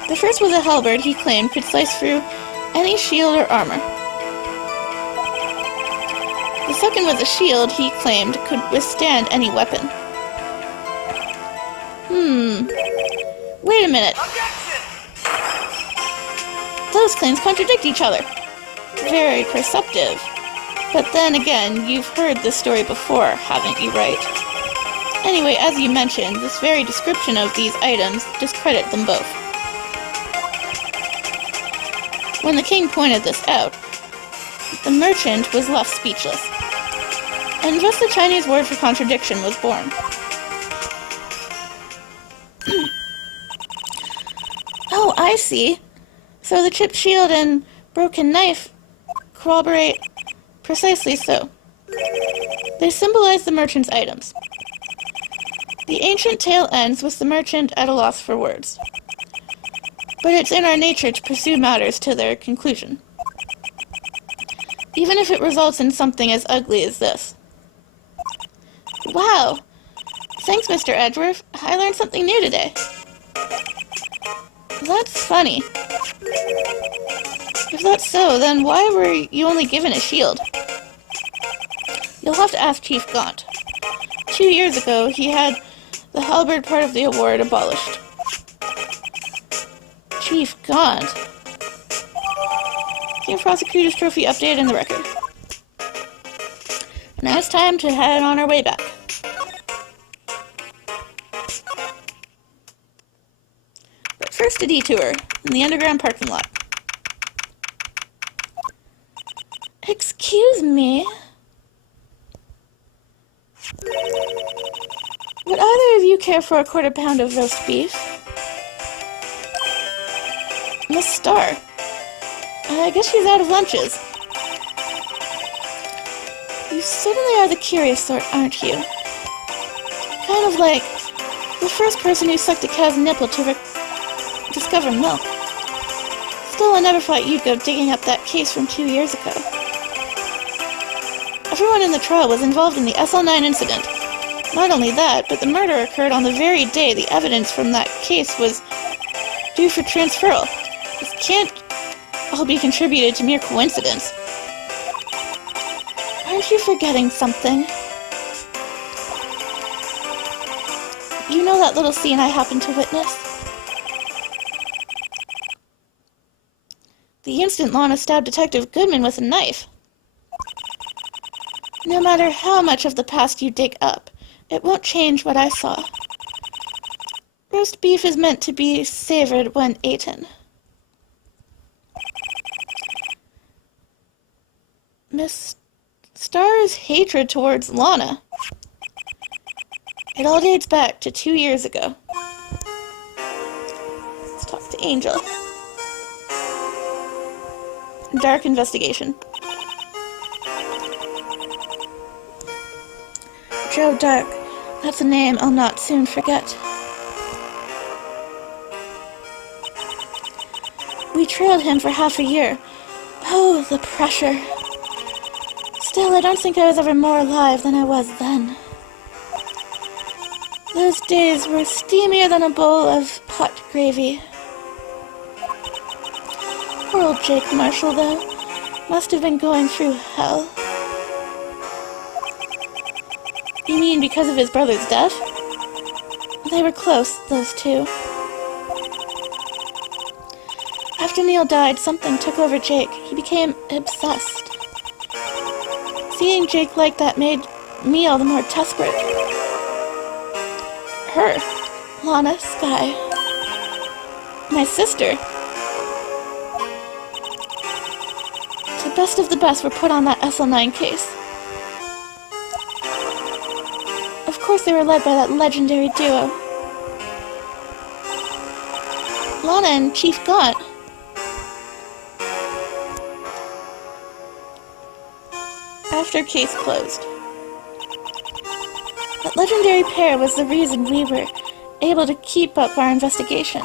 The first was a halberd he claimed could slice through any shield or armor. The second was a shield he claimed could withstand any weapon. Wait a minute. Those claims contradict each other. Very perceptive. But then again, you've heard this story before, haven't you, Wright? Anyway, as you mentioned, this very description of these items discredit them both. When the king pointed this out, the merchant was left speechless. And thus the Chinese word for contradiction was born. Oh, I see. So the chipped shield and broken knife corroborate precisely so. They symbolize the merchant's items. The ancient tale ends with the merchant at a loss for words. But it's in our nature to pursue matters to their conclusion, even if it results in something as ugly as this. Wow! Thanks, Mr. Edgeworth. I learned something new today. That's funny. If that's so, then why were you only given a shield? You'll have to ask Chief Gaunt. 2 years ago, he had the halberd part of the award abolished. Chief Gaunt. King Prosecutor's Trophy updated in the record. Now it's time to head on our way back. But first a detour in the underground parking lot. Excuse me. Would either of you care for a quarter pound of roast beef? Miss Starr. I guess she's out of lunches. You certainly are the curious sort, aren't you? Kind of like the first person who sucked a cow's nipple to discover milk. Still, I never thought you'd go digging up that case from 2 years ago. Everyone in the trial was involved in the SL9 incident. Not only that, but the murder occurred on the very day the evidence from that case was due for transferal. This can't all be contributed to mere coincidence. Aren't you forgetting something? you know that little scene I happened to witness? The instant Lana stabbed Detective Goodman with a knife. No matter how much of the past you dig up, it won't change what I saw. Roast beef is meant to be savored when eaten. Miss Starr's hatred towards Lana. It all dates back to 2 years ago. Let's talk to Angel. Dark investigation. Joe Dark. That's a name I'll not soon forget. We trailed him for half a year. Oh, the pressure. Still, I don't think I was ever more alive than I was then. Those days were steamier than a bowl of hot gravy. Poor old Jake Marshall, though. Must have been going through hell. You mean because of his brother's death? They were close, those two. After Neil died, something took over Jake. He became obsessed. Seeing Jake like that made me all the more desperate. Her, Lana Skye. My sister. The best of the best were put on that SL9 case. Of course they were led by that legendary duo. Lana and Chief Gaunt. After case closed. That legendary pair was the reason we were able to keep up our investigation.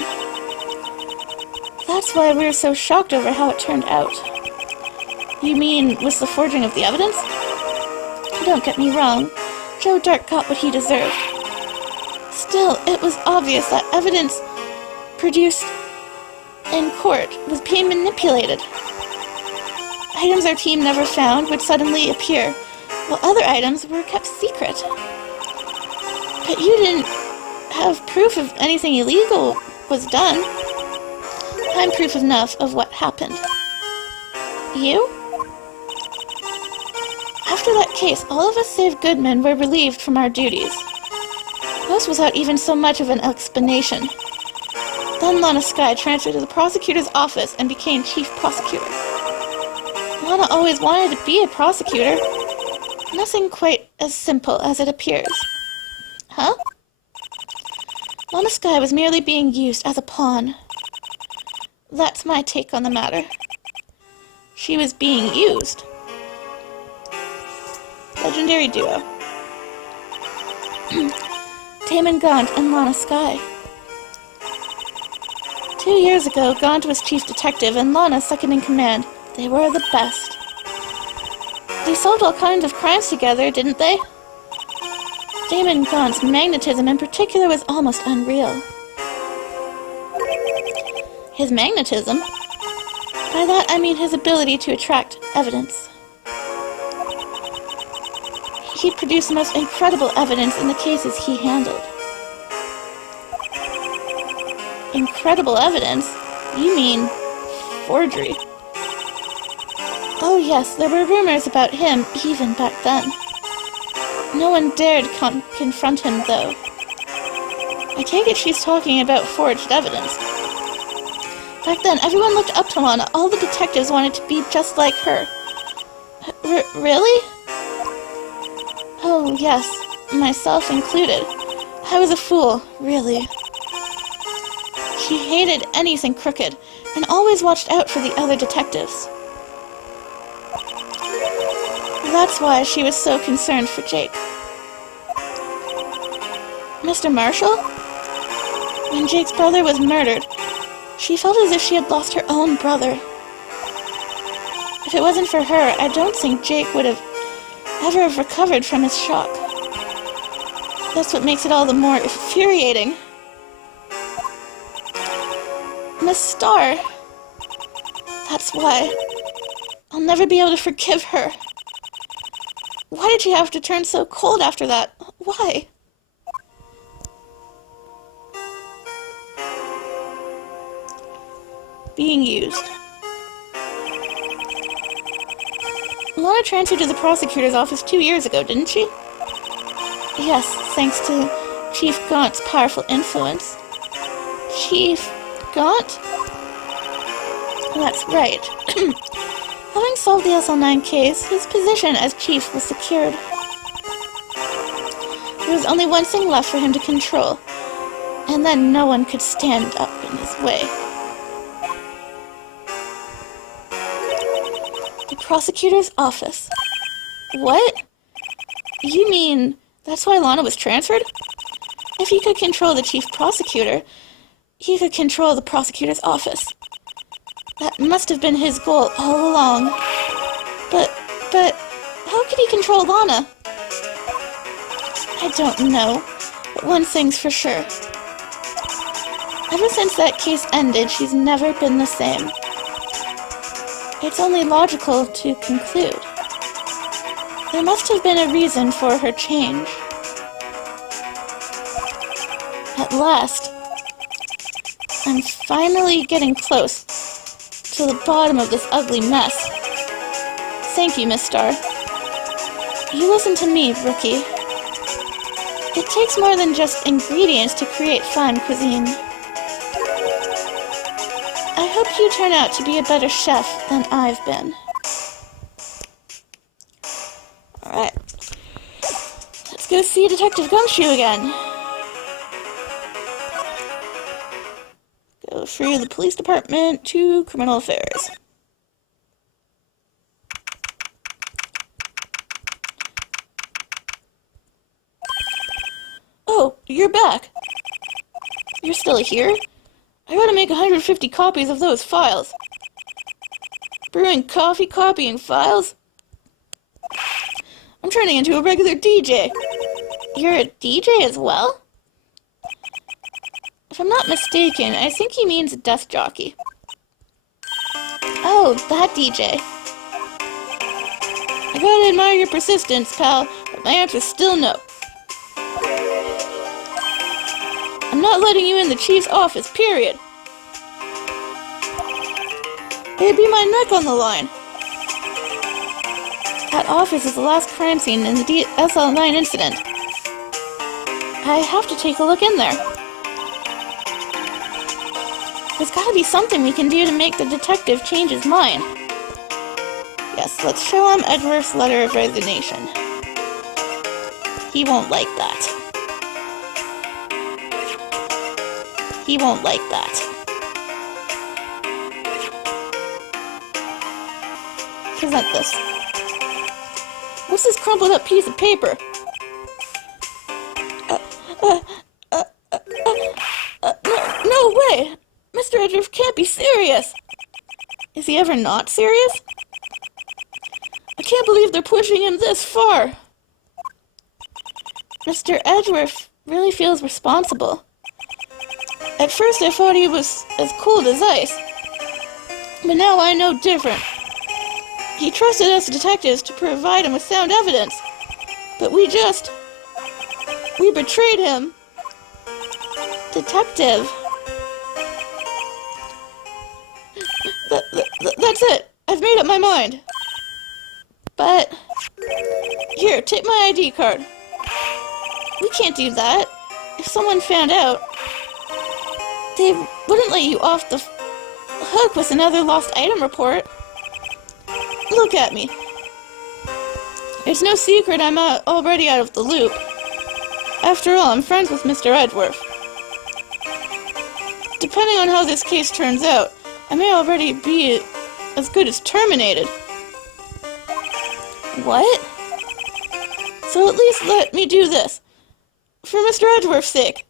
That's why we were so shocked over how it turned out. You mean, with the forging of the evidence? Don't get me wrong, Joe Dark got what he deserved. Still, it was obvious that evidence produced in court was being manipulated. Items our team never found would suddenly appear, while other items were kept secret. But you didn't have proof of anything illegal was done. I'm proof enough of what happened. You? After that case, all of us save Goodman were relieved from our duties. Most without even so much of an explanation. Then Lana Skye transferred to the prosecutor's office and became chief prosecutor. Lana always wanted to be a prosecutor. Nothing quite as simple as it appears. Huh? Lana Skye was merely being used as a pawn. That's my take on the matter. She was being used. Legendary duo. Damon Gaunt and Lana Skye. 2 years ago, Gaunt was chief detective and Lana second in command. They were the best. They solved all kinds of crimes together, didn't they? Damon Gaunt's magnetism in particular was almost unreal. His magnetism? By that I mean his ability to attract evidence. He produced the most incredible evidence in the cases he handled. Incredible evidence? You mean forgery? Oh yes, there were rumors about him even back then. No one dared confront him, though. I take it she's talking about forged evidence. Back then, everyone looked up to Lana. All the detectives wanted to be just like her. Really? Oh, yes. Myself included. I was a fool, really. She hated anything crooked, and always watched out for the other detectives. That's why she was so concerned for Jake. Mr. Marshall? When Jake's brother was murdered, she felt as if she had lost her own brother. If it wasn't for her, I don't think Jake would have ever recovered from his shock. That's what makes it all the more infuriating. Miss Starr. That's why. I'll never be able to forgive her. Why did she have to turn so cold after that? Why? being used. Lana transferred to the prosecutor's office 2 years ago, didn't she? Yes, thanks to Chief Gaunt's powerful influence. Chief Gaunt? That's right. Having solved the SL9 case, his position as chief was secured. There was only one thing left for him to control, and then no one could stand up in his way. The prosecutor's office. What? You mean that's why Lana was transferred? If he could control the chief prosecutor, he could control the prosecutor's office. That must have been his goal all along. But how could he control Lana? I don't know, but one thing's for sure. Ever since that case ended, she's never been the same. It's only logical to conclude. There must have been a reason for her change. At last, I'm finally getting close to the bottom of this ugly mess. Thank you, Miss Starr. You listen to me, Rookie. It takes more than just ingredients to create fine cuisine. I hope you turn out to be a better chef than I've been. Alright. Let's go see Detective Gumshoe again. Go through the police department to criminal affairs. Oh, you're back. You're still here? I gotta make 150 copies of those files. Brewing coffee, copying files? I'm turning into a regular DJ. You're a DJ as well? If I'm not mistaken, I think he means a desk jockey. Oh, that DJ. I gotta admire your persistence, pal, but my answer's still no. I'm not letting you in the chief's office, period. There'd be my neck on the line. That office is the last crime scene in the SL9 incident. I have to take a look in there. There's gotta be something we can do to make the detective change his mind. Yes, let's show him Edgeworth's letter of resignation. He won't like that. He won't like that. Present this. What's this crumpled up piece of paper? No way! Mr. Edgeworth can't be serious! Is he ever not serious? I can't believe they're pushing him this far. Mr. Edgeworth really feels responsible. At first I thought he was as cold as ice, but now I know different. He trusted us detectives to provide him with sound evidence, but we betrayed him. Detective. That's it. I've made up my mind. But, here, take my ID card. We can't do that. If someone found out, they wouldn't let you off the hook with another lost item report. Look at me. It's no secret I'm already out of the loop. After all, I'm friends with Mr. Edgeworth. Depending on how this case turns out, I may already be as good as terminated. What? So at least let me do this. For Mr. Edgeworth's sake.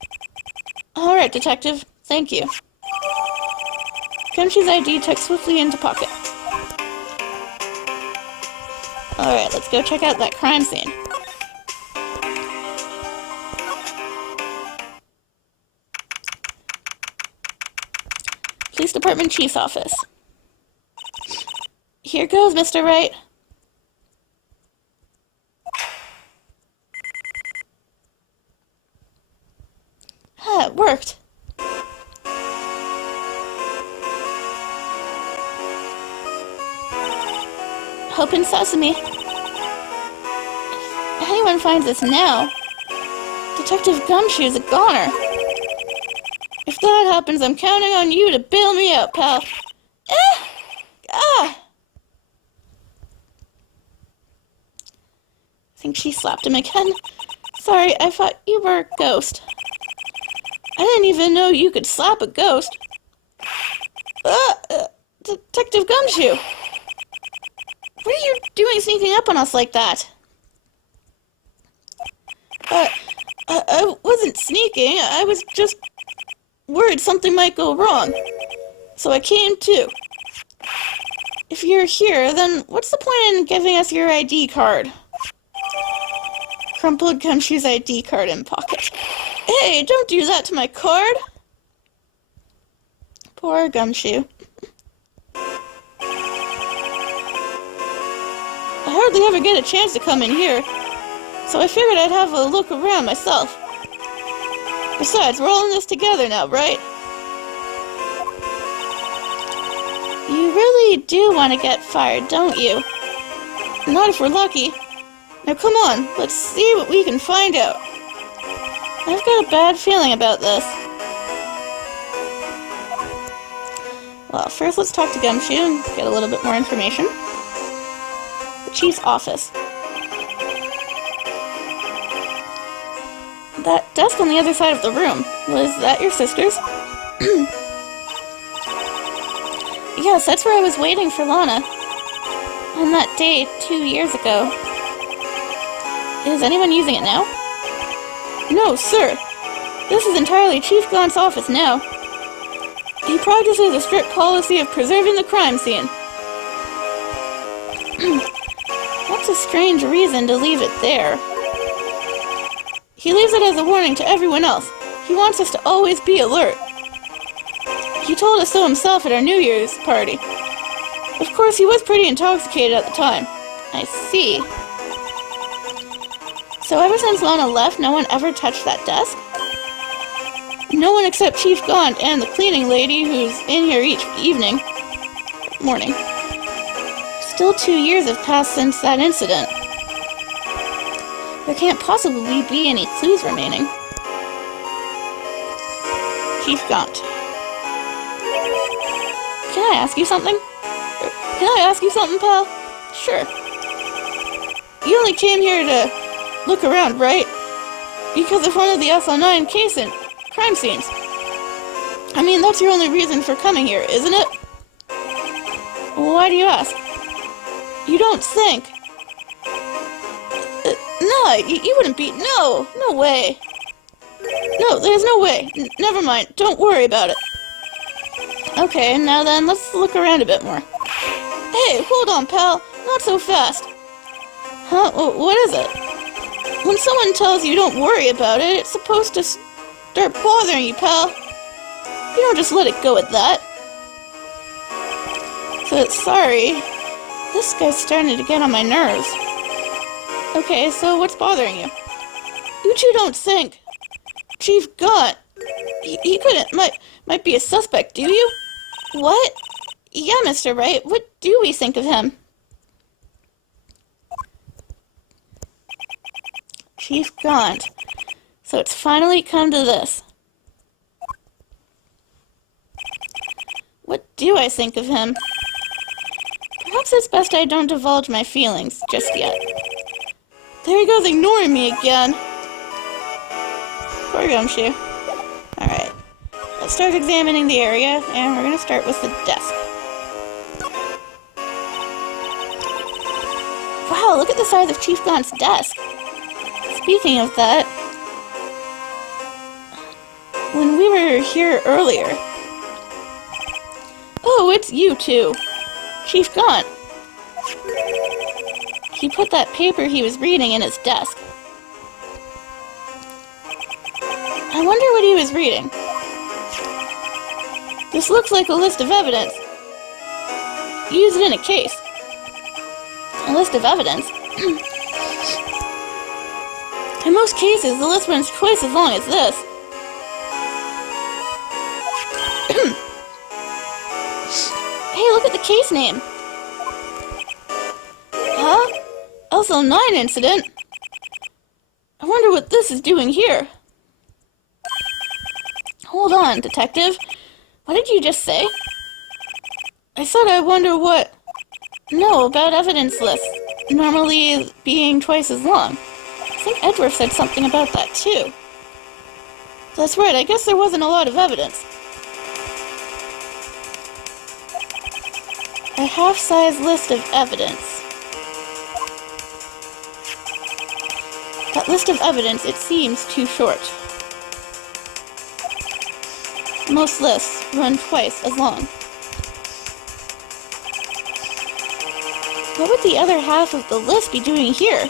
Alright, Detective. Thank you. Gumshoe's ID tucked swiftly into pocket. Alright, let's go check out that crime scene. Police Department Chief's Office. Here goes, Mr. Wright. It worked. open sesame. If anyone finds us now, Detective Gumshoe's a goner. If that happens, I'm counting on you to bail me out, pal. I think she slapped him again. Sorry, I thought you were a ghost. I didn't even know you could slap a ghost. Detective Gumshoe! What are you doing sneaking up on us like that? I wasn't sneaking. I was just worried something might go wrong. So I came too. If you're here, then what's the point in giving us your ID card? Crumpled Gumshoe's ID card in pocket. Hey, don't do that to my card! Poor Gumshoe. I hardly ever get a chance to come in here, so I figured I'd have a look around myself. Besides, we're all in this together now, right? You really do want to get fired, don't you? Not if we're lucky. Now come on, let's see what we can find out. I've got a bad feeling about this. Well, first let's talk to Gumshoe and get a little bit more information. The chief's office. That desk on the other side of the room, was that your sister's? Yes, that's where I was waiting for Lana. On that day 2 years ago. Is anyone using it now? No, sir. This is entirely Chief Gaunt's office now. He practices a strict policy of preserving the crime scene. That's a strange reason to leave it there. He leaves it as a warning to everyone else. He wants us to always be alert. He told us so himself at our New Year's party. Of course, he was pretty intoxicated at the time. I see. So ever since Lana left, no one ever touched that desk? No one except Chief Gaunt and the cleaning lady who's in here each morning. Still 2 years have passed since that incident. There can't possibly be any clues remaining. Chief Gaunt. Can I ask you something? Pal? Sure. You only came here to look around, right? Because of one of the SL9 crime scenes. I mean, that's your only reason for coming here, isn't it? Why do you ask? You don't think... No, you wouldn't be... No way. No, there's no way. Never mind. Don't worry about it. Okay, now then, let's look around a bit more. Hey, hold on, pal. Not so fast. Huh? What is it? When someone tells you don't worry about it, it's supposed to start bothering you, pal. You don't just let it go at that. So, sorry. This guy's starting to get on my nerves. Okay, so what's bothering you? You two don't think. Chief Gaunt. He couldn't... Might be a suspect, do you? What? Yeah, Mr. Wright. What do we think of him? Chief Gaunt. So it's finally come to this. What do I think of him? Perhaps it's best I don't divulge my feelings just yet. There he goes, ignoring me again. Poor Gumshoe. Alright. Let's start examining the area, and we're going to start with the desk. Wow, look at the size of Chief Gaunt's desk. Speaking of that, when we were here earlier... Oh, it's you two. Chief Gaunt. He put that paper he was reading in his desk. I wonder what he was reading. This looks like a list of evidence. Use it in a case. A list of evidence? In most cases, the list runs twice as long as this. Hey, look at the case name. SL9 incident? I wonder what this is doing here. Hold on, Detective. What did you just say? I said I wonder what... No, about evidence lists. Normally being twice as long. I think Edgeworth said something about that, too. That's right, I guess there wasn't a lot of evidence. A half-size list of evidence. That list of evidence, it seems too short. Most lists run twice as long. What would the other half of the list be doing here?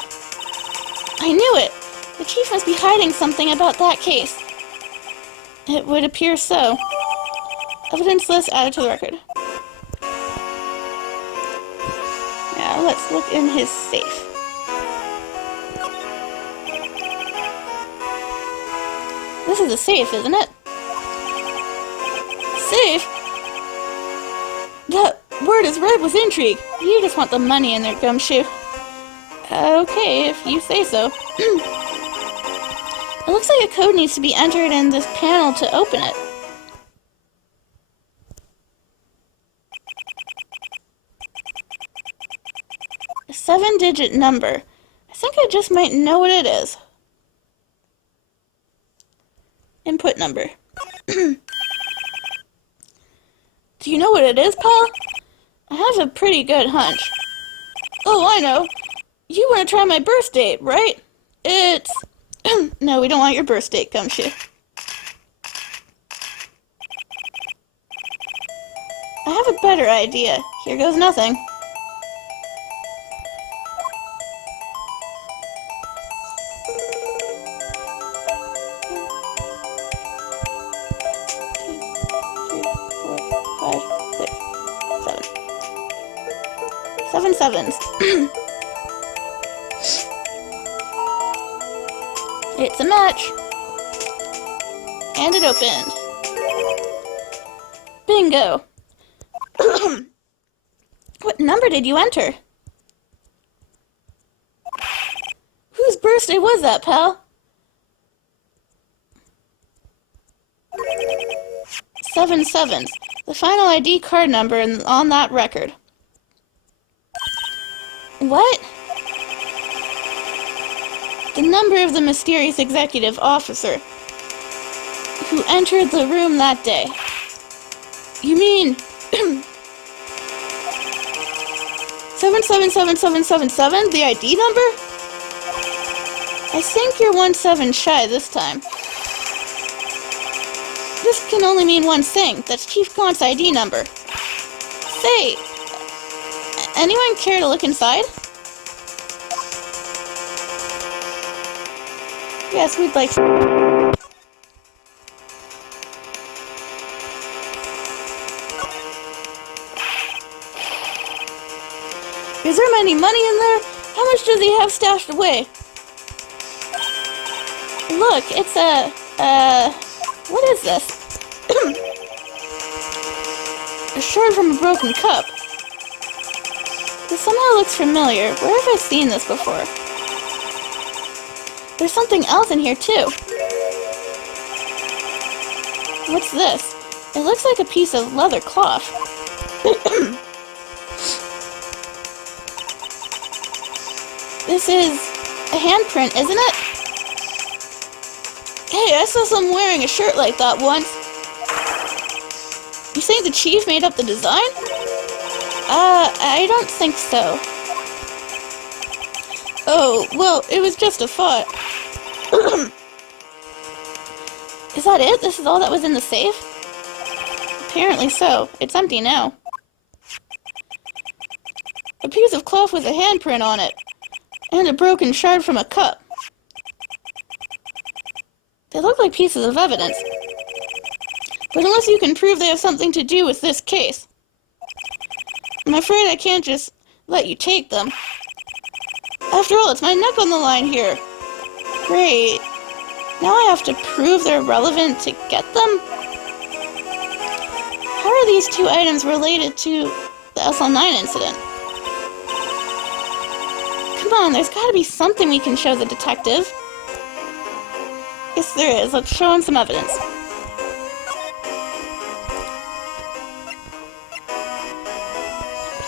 I knew it! The chief must be hiding something about that case. It would appear so. Evidence list added to the record. Now let's look in his safe. This is a safe, isn't it? Safe? That word is red with intrigue. You just want the money in there, gumshoe. Okay, if you say so. It looks like a code needs to be entered in this panel to open it. A 7-digit number. I think I just might know what it is. Input number. Do you know what it is, pal? I have a pretty good hunch. Oh, I know. You want to try my birth date, right? It's... No, we don't want your birth date, gumshoe. I have a better idea. Here goes nothing. Seven sevens. It's a match. And it opened. Bingo. What number did you enter? Whose birthday was that, pal? 7 sevens. The final ID card number on that record. What? The number of the mysterious executive officer who entered the room that day. You mean 777777, the ID number? I think you're 1 7 shy this time. This can only mean one thing. That's Chief Gaunt's ID number. Say, anyone care to look inside? Yes, we'd like to. Is there any money in there? How much does he have stashed away? Look, it's what is this? A shard from a broken cup. This somehow looks familiar. Where have I seen this before? There's something else in here, too. What's this? It looks like a piece of leather cloth. This is a handprint, isn't it? Hey, I saw someone wearing a shirt like that once. You think the chief made up the design? I don't think so. Oh, well, it was just a thought. Is that it? This is all that was in the safe? Apparently so. It's empty now. A piece of cloth with a handprint on it. And a broken shard from a cup. They look like pieces of evidence. But unless you can prove they have something to do with this case, I'm afraid I can't just let you take them. After all, it's my neck on the line here. Great. Now I have to prove they're relevant to get them? How are these two items related to the SL9 incident? Come on, there's gotta be something we can show the detective. Yes, there is. Let's show him some evidence.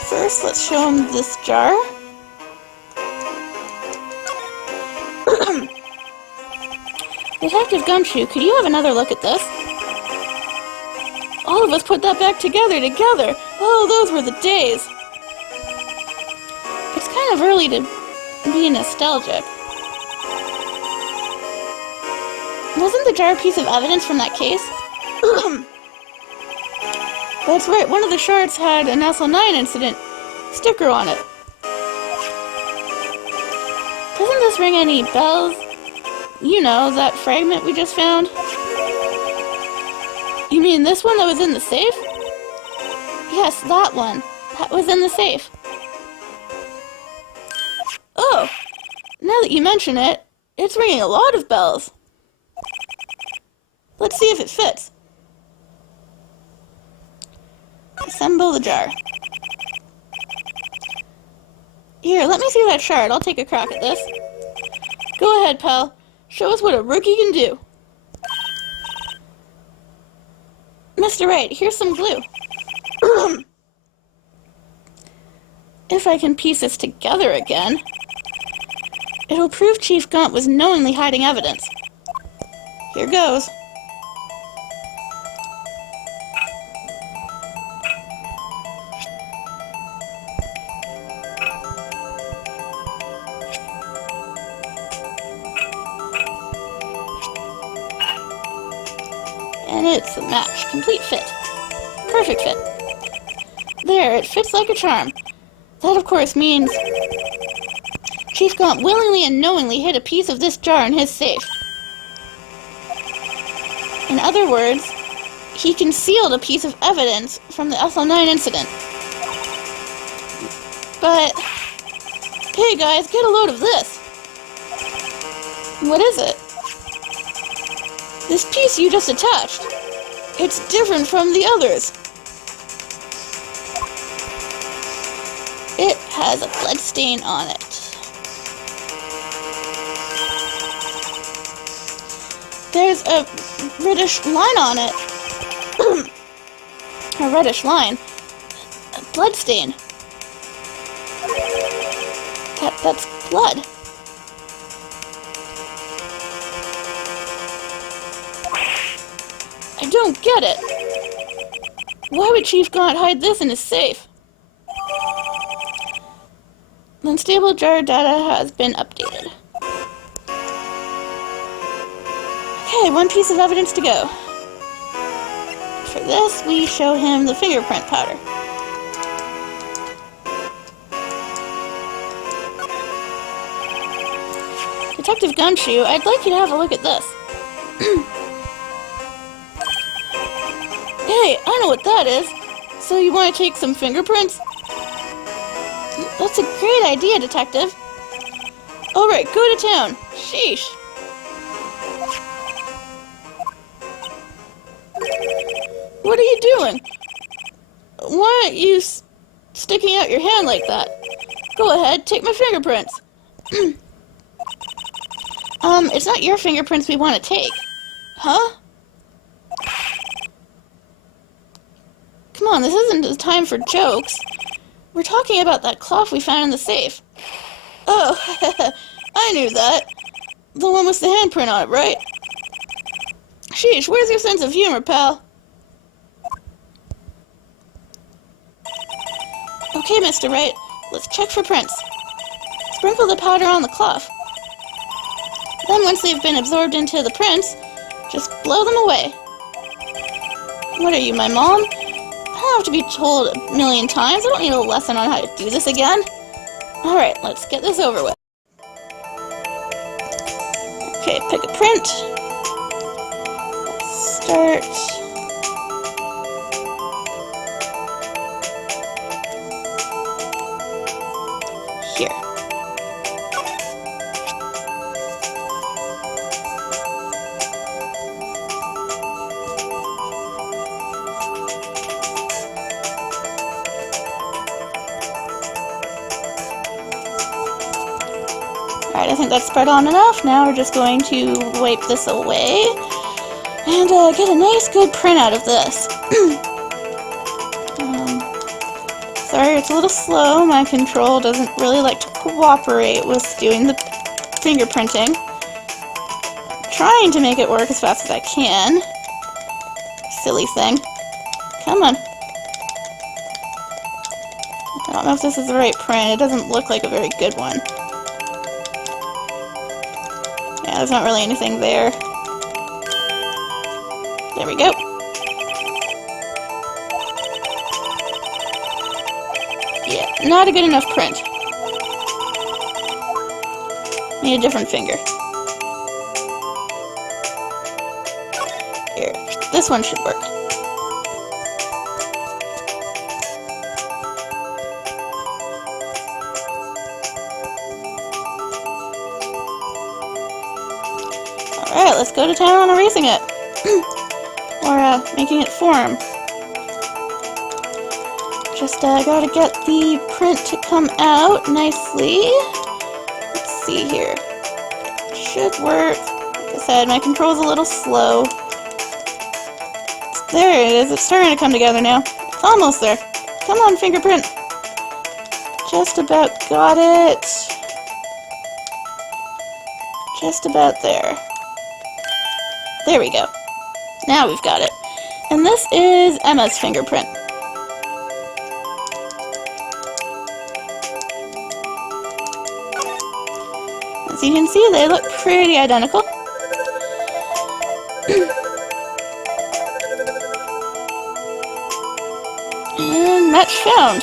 First, let's show him this jar. Detective Gumshoe, could you have another look at this? All of us put that back together. Oh, those were the days. It's kind of early to be nostalgic. Wasn't the jar a piece of evidence from that case? That's right, one of the shards had an SL9 incident sticker on it. Doesn't this ring any bells? You know, that fragment we just found? You mean this one that was in the safe? Yes, that one. That was in the safe. Oh, now that you mention it, it's ringing a lot of bells. Let's see if it fits. Assemble the jar. Here, let me see that shard. I'll take a crack at this. Go ahead, pal. Show us what a rookie can do. Mr. Wright, here's some glue. If I can piece this together again, it'll prove Chief Gaunt was knowingly hiding evidence. Here goes. And it's a match. Complete fit. Perfect fit. There, it fits like a charm. That, of course, means Chief Gaunt willingly and knowingly hid a piece of this jar in his safe. In other words, he concealed a piece of evidence from the SL9 incident. But, hey guys, get a load of this. What is it? This piece you just attached. It's different from the others. It has a blood stain on it. There's a reddish line on it. A reddish line. A blood stain. That's blood. I don't get it. Why would Chief Gaunt hide this in his safe? The unstable jar data has been updated. Okay, one piece of evidence to go. For this, we show him the fingerprint powder. Detective Gumshoe, I'd like you to have a look at this. Hey, I know what that is. So you want to take some fingerprints? That's a great idea, Detective. Alright, go to town. Sheesh. What are you doing? Why aren't you sticking out your hand like that? Go ahead, take my fingerprints. It's not your fingerprints we want to take. Huh? Come on, this isn't the time for jokes. We're talking about that cloth we found in the safe. Oh, I knew that. The one with the handprint on it, right? Sheesh, where's your sense of humor, pal? Okay, Mr. Wright, let's check for prints. Sprinkle the powder on the cloth. Then once they've been absorbed into the prints, just blow them away. What are you, my mom? I don't have to be told a million times. I don't need a lesson on how to do this again. Alright, let's get this over with. Okay, pick a print. Let's start. Here. Alright, I think that's spread on enough. Now we're just going to wipe this away and get a nice good print out of this. Sorry, it's a little slow. My control doesn't really like to cooperate with doing the fingerprinting. I'm trying to make it work as fast as I can. Silly thing. Come on. I don't know if this is the right print. It doesn't look like a very good one. Yeah, there's not really anything there. There we go. Yeah, not a good enough print. Need a different finger. Here, this one should work. Alright, let's go to town on erasing it. Or making it form. Just gotta get the print to come out nicely. Let's see here. Should work. Like I said, my control's a little slow. There it is. It's starting to come together now. It's almost there. Come on, fingerprint. Just about got it. Just about there. There we go. Now we've got it. And this is Emma's fingerprint. As you can see, they look pretty identical. And match found.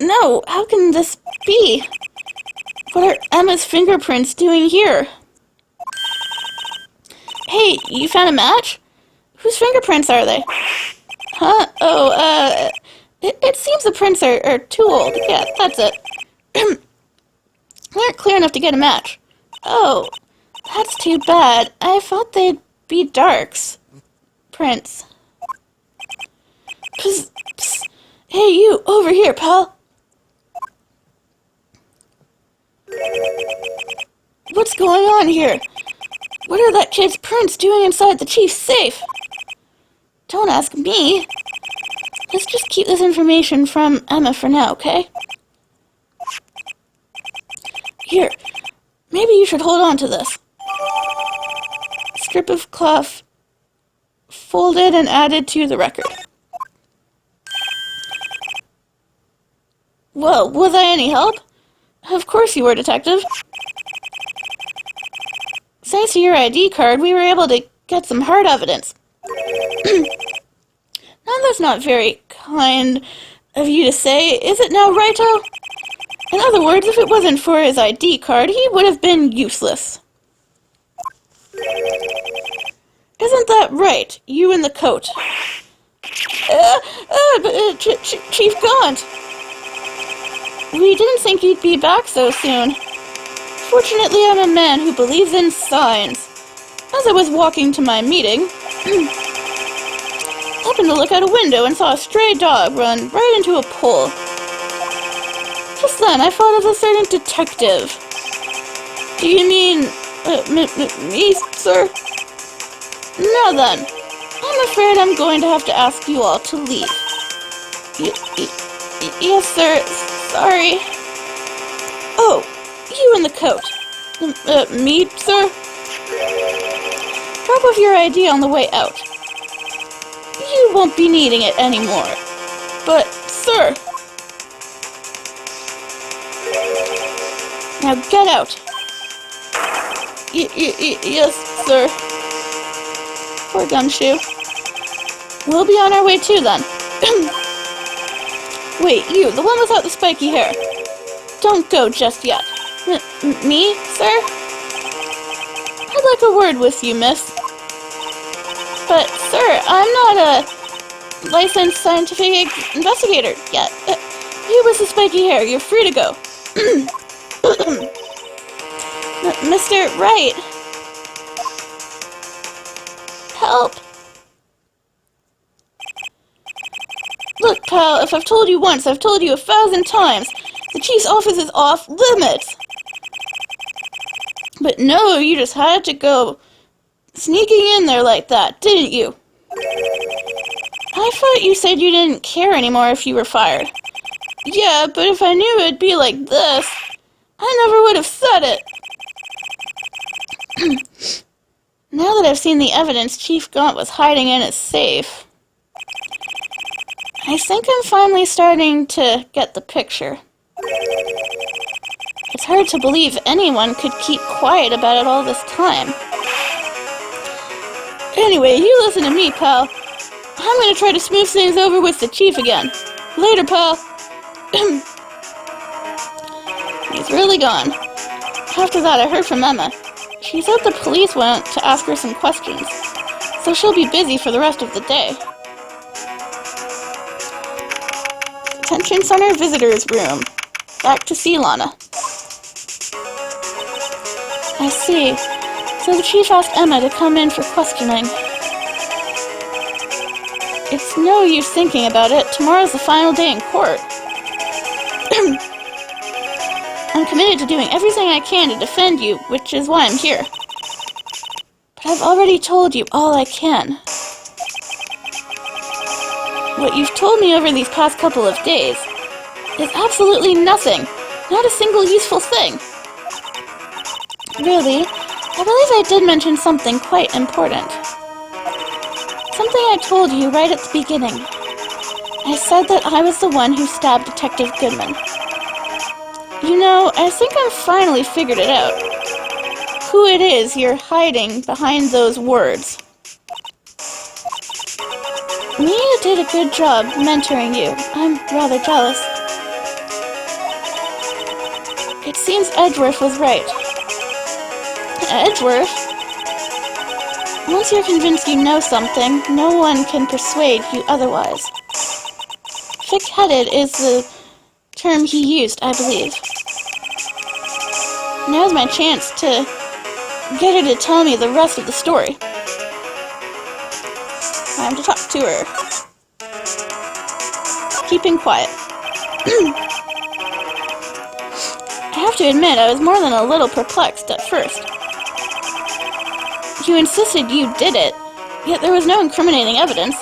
No, how can this be? What are Emma's fingerprints doing here? Hey, you found a match? Whose fingerprints are they? Huh? Oh, it seems the prints are too old. Yeah, that's it. They aren't clear enough to get a match. Oh, that's too bad. I thought they'd be Dark's prints. Psst, psst. Hey, you, over here, pal. What's going on here? What are that kid's prints doing inside the chief's safe? Don't ask me. Let's just keep this information from Emma for now, okay? Here, maybe you should hold on to this. Strip of cloth folded and added to the record. Well, was I any help? Of course you were, Detective. Thanks to your ID card, we were able to get some hard evidence. Now that's not very kind of you to say, is it now, Righto? In other words, if it wasn't for his ID card, he would have been useless. Isn't that right, you in the coat? Chief Gaunt! We didn't think you'd be back so soon. Fortunately, I'm a man who believes in signs. As I was walking to my meeting, happened to look out a window and saw a stray dog run right into a pole. Just then, I thought of a certain detective. Do you mean, me, sir? Now then, I'm afraid I'm going to have to ask you all to leave. Yes, sir. Sorry. Oh, you in the coat. Me, sir? Drop off your ID on the way out. You won't be needing it anymore. But, sir... Now get out. Yes, sir. Poor Gumshoe. We'll be on our way too, then. Wait, you, the one without the spiky hair. Don't go just yet. Me, sir? I'd like a word with you, miss. But, sir, I'm not a licensed scientific investigator yet. You with the spiky hair, you're free to go. Mr. Wright. Help. Look, pal, if I've told you once, I've told you 1,000 times. The chief's office is off limits. But no, you just had to go sneaking in there like that, didn't you? I thought you said you didn't care anymore if you were fired. Yeah, but if I knew it'd be like this, I never would have said it. Now that I've seen the evidence Chief Gaunt was hiding in his safe, I think I'm finally starting to get the picture. It's hard to believe anyone could keep quiet about it all this time. Anyway, you listen to me, pal. I'm gonna try to smooth things over with the chief again. Later, pal. He's really gone. After that, I heard from Emma. She said the police went to ask her some questions, so she'll be busy for the rest of the day. Detention Center Visitors Room. Back to see Lana. I see. So the chief asked Emma to come in for questioning. It's no use thinking about it. Tomorrow's the final day in court. I'm committed to doing everything I can to defend you, which is why I'm here. But I've already told you all I can. What you've told me over these past couple of days is absolutely nothing. Not a single useful thing. Really, I believe I did mention something quite important. Something I told you right at the beginning. I said that I was the one who stabbed Detective Goodman. You know, I think I've finally figured it out. Who it is you're hiding behind those words. Mia did a good job mentoring you. I'm rather jealous. It seems Edgeworth was right. Edgeworth? Once you're convinced you know something, no one can persuade you otherwise. Thick-headed is the term he used, I believe. Now's my chance to get her to tell me the rest of the story. Time to talk to her. Keeping quiet. I have to admit, I was more than a little perplexed at first. You insisted you did it, yet there was no incriminating evidence.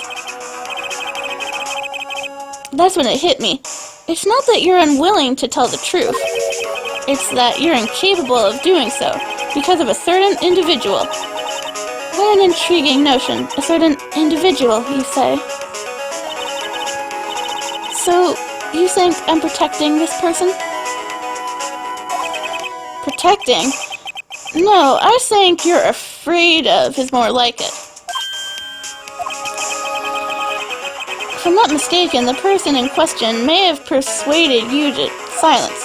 That's when it hit me. It's not that you're unwilling to tell the truth. It's that you're incapable of doing so, because of a certain individual. What an intriguing notion. A certain individual, you say. So, you think I'm protecting this person? Protecting? No, I think you're afraid of is more like it. If I'm not mistaken, the person in question may have persuaded you to silence.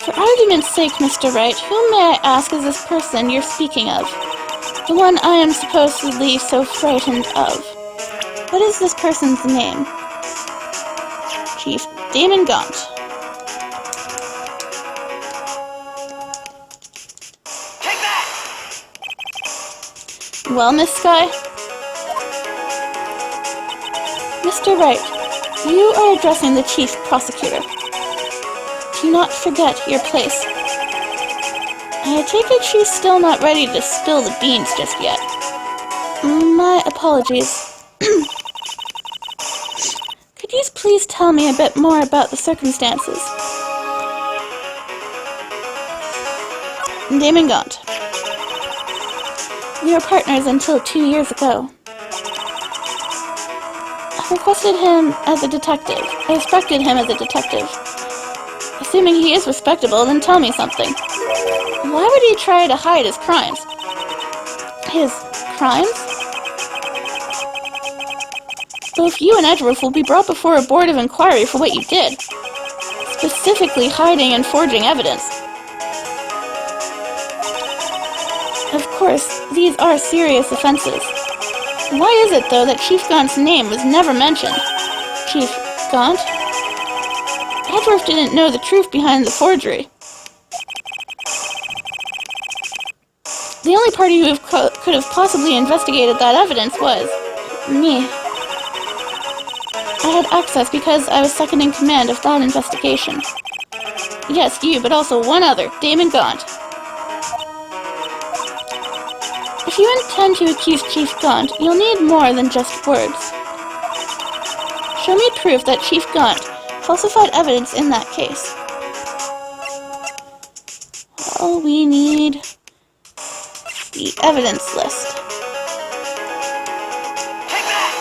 For argument's sake, Mr. Wright, whom may I ask is this person you're speaking of? The one I am supposedly so frightened of. What is this person's name? Chief Damon Gaunt. Take that! Well, Miss Skye? Mr. Wright, you are addressing the chief prosecutor. Do not forget your place. I take it she's still not ready to spill the beans just yet. My apologies. Could you please tell me a bit more about the circumstances? Damon Gaunt. We were partners until 2 years ago. I requested him as a detective. I respected him as a detective. Assuming he is respectable, then tell me something. Why would he try to hide his crimes? His crimes? Both you and Edgeworth will be brought before a board of inquiry for what you did. Specifically hiding and forging evidence. Of course, these are serious offenses. Why is it, though, that Chief Gaunt's name was never mentioned? Chief Gaunt? Edgeworth didn't know the truth behind the forgery. The only party who could have possibly investigated that evidence was me. I had access because I was second in command of that investigation. Yes, you, but also one other, Damon Gaunt. If you intend to accuse Chief Gaunt, you'll need more than just words. Show me proof that Chief Gaunt falsified evidence in that case. Well, we need the evidence list. Take that!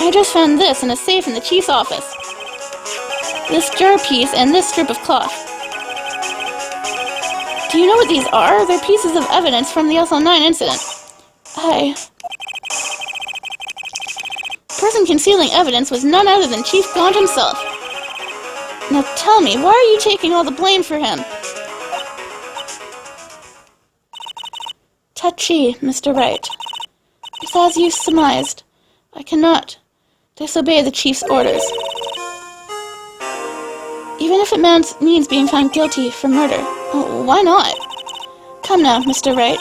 I just found this in a safe in the chief's office. This jar piece and this strip of cloth. Do you know what these are? They're pieces of evidence from the SL9 incident. The person concealing evidence was none other than Chief Gaunt himself. Now tell me, why are you taking all the blame for him? Touchy, Mr. Wright. It's as you surmised. I cannot disobey the Chief's orders. Even if it means being found guilty for murder. Oh, why not? Come now, Mr. Wright.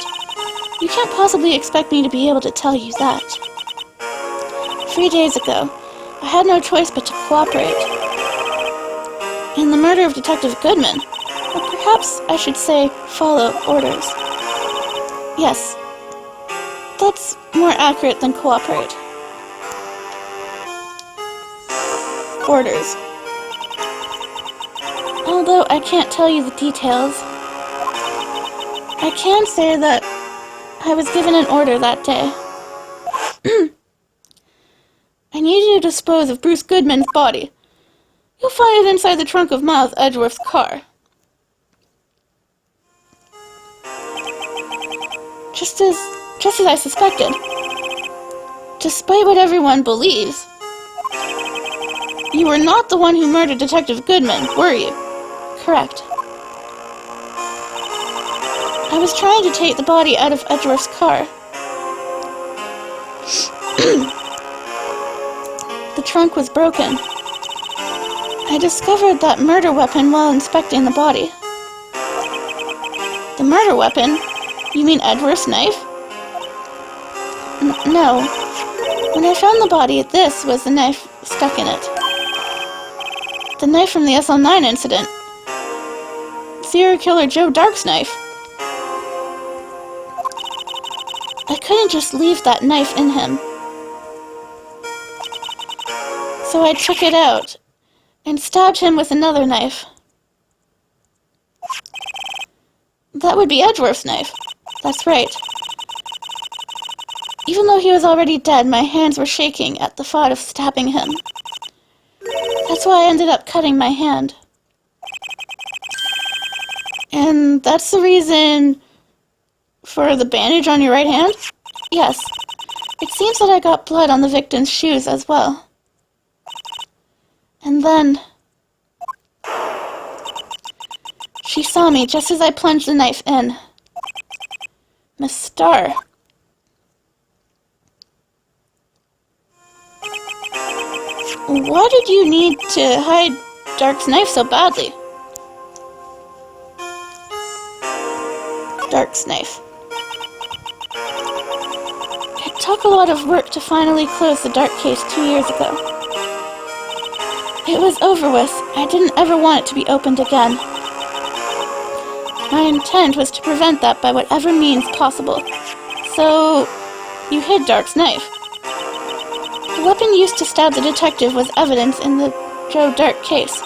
You can't possibly expect me to be able to tell you that. 3 days ago, I had no choice but to cooperate. In the murder of Detective Goodman, or perhaps I should say follow orders. Yes, that's more accurate than cooperate. Orders. Although I can't tell you the details, I can say that I was given an order that day. I need you to dispose of Bruce Goodman's body. You'll find it inside the trunk of Miles Edgeworth's car. Just as I suspected. Despite what everyone believes, you were not the one who murdered Detective Goodman, were you? Correct. I was trying to take the body out of Edgeworth's car. The trunk was broken. I discovered that murder weapon while inspecting the body. The murder weapon? You mean Edgeworth's knife? No. When I found the body, this was the knife stuck in it. The knife from the SL9 incident. Serial killer Joe Dark's knife. I couldn't just leave that knife in him. So I took it out and stabbed him with another knife. That would be Edgeworth's knife. That's right. Even though he was already dead, my hands were shaking at the thought of stabbing him. That's why I ended up cutting my hand. And that's the reason for the bandage on your right hand? Yes. It seems that I got blood on the victim's shoes as well. And then she saw me just as I plunged the knife in. Miss Starr. Why did you need to hide Dark's knife so badly? Dark's knife. It took a lot of work to finally close the Dark case 2 years ago. It was over with. I didn't ever want it to be opened again. My intent was to prevent that by whatever means possible. So, you hid Dark's knife. The weapon used to stab the detective was evidence in the Joe Dark case.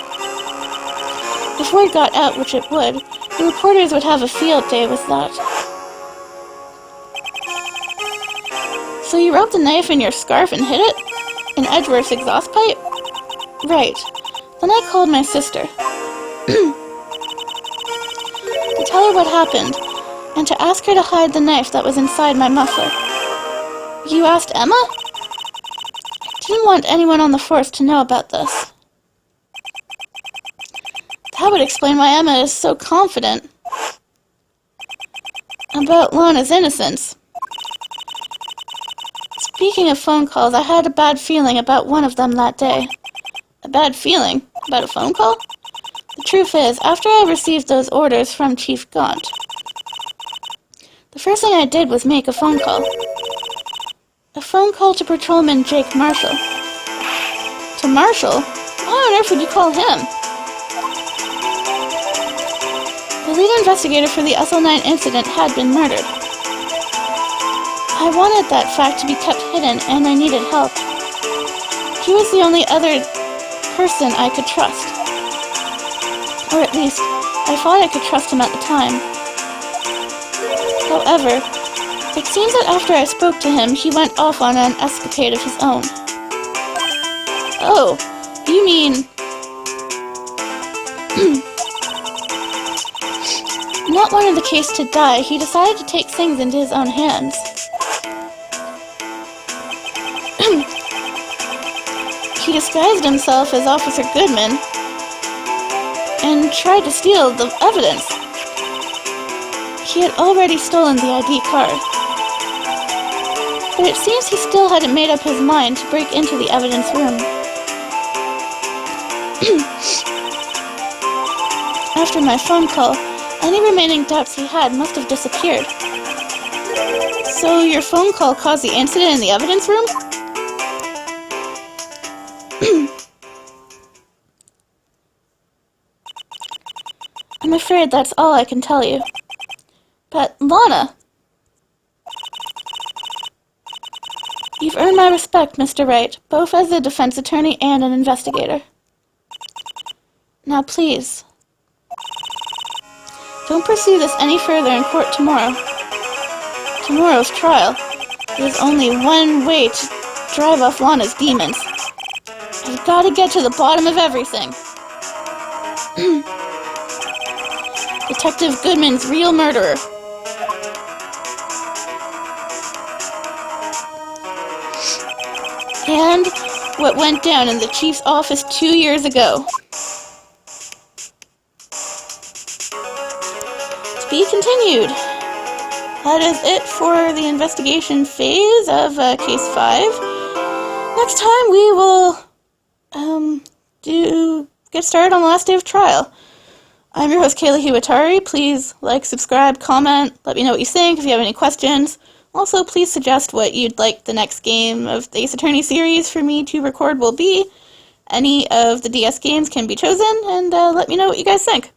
If word got out, which it would, the reporters would have a field day with that. So you wrapped the knife in your scarf and hid it? In Edgeworth's exhaust pipe? Right. Then I called my sister. To tell her what happened, and to ask her to hide the knife that was inside my muffler. You asked Emma? I didn't want anyone on the force to know about this. That would explain why Emma is so confident about Lana's innocence. Speaking of phone calls, I had a bad feeling about one of them that day. A bad feeling? About a phone call? The truth is, after I received those orders from Chief Gaunt, the first thing I did was make a phone call. A phone call to Patrolman Jake Marshall. To Marshall? Why on earth would you call him? The lead investigator for the SL9 incident had been murdered. I wanted that fact to be kept hidden, and I needed help. He was the only other person I could trust. Or at least, I thought I could trust him at the time. However, it seems that after I spoke to him, he went off on an escapade of his own. Oh, you mean... Not wanting the case to die, he decided to take things into his own hands. He disguised himself as Officer Goodman and tried to steal the evidence. He had already stolen the ID card. But it seems he still hadn't made up his mind to break into the evidence room. After my phone call, any remaining doubts he had must have disappeared. So your phone call caused the incident in the evidence room? I'm afraid that's all I can tell you. But, Lana! You've earned my respect, Mr. Wright, both as a defense attorney and an investigator. Now please, don't pursue this any further in court tomorrow. Tomorrow's trial. There's only one way to drive off Lana's demons. I've got to get to the bottom of everything. Detective Goodman's real murderer. And what went down in the chief's office 2 years ago. To be continued. That is it for the investigation phase of Case 5. Next time we will get started on the last day of trial. I'm your host, Kayla Hiwatari. Please like, subscribe, comment, let me know what you think if you have any questions. Also, please suggest what you'd like the next game of the Ace Attorney series for me to record will be. Any of the DS games can be chosen, and let me know what you guys think.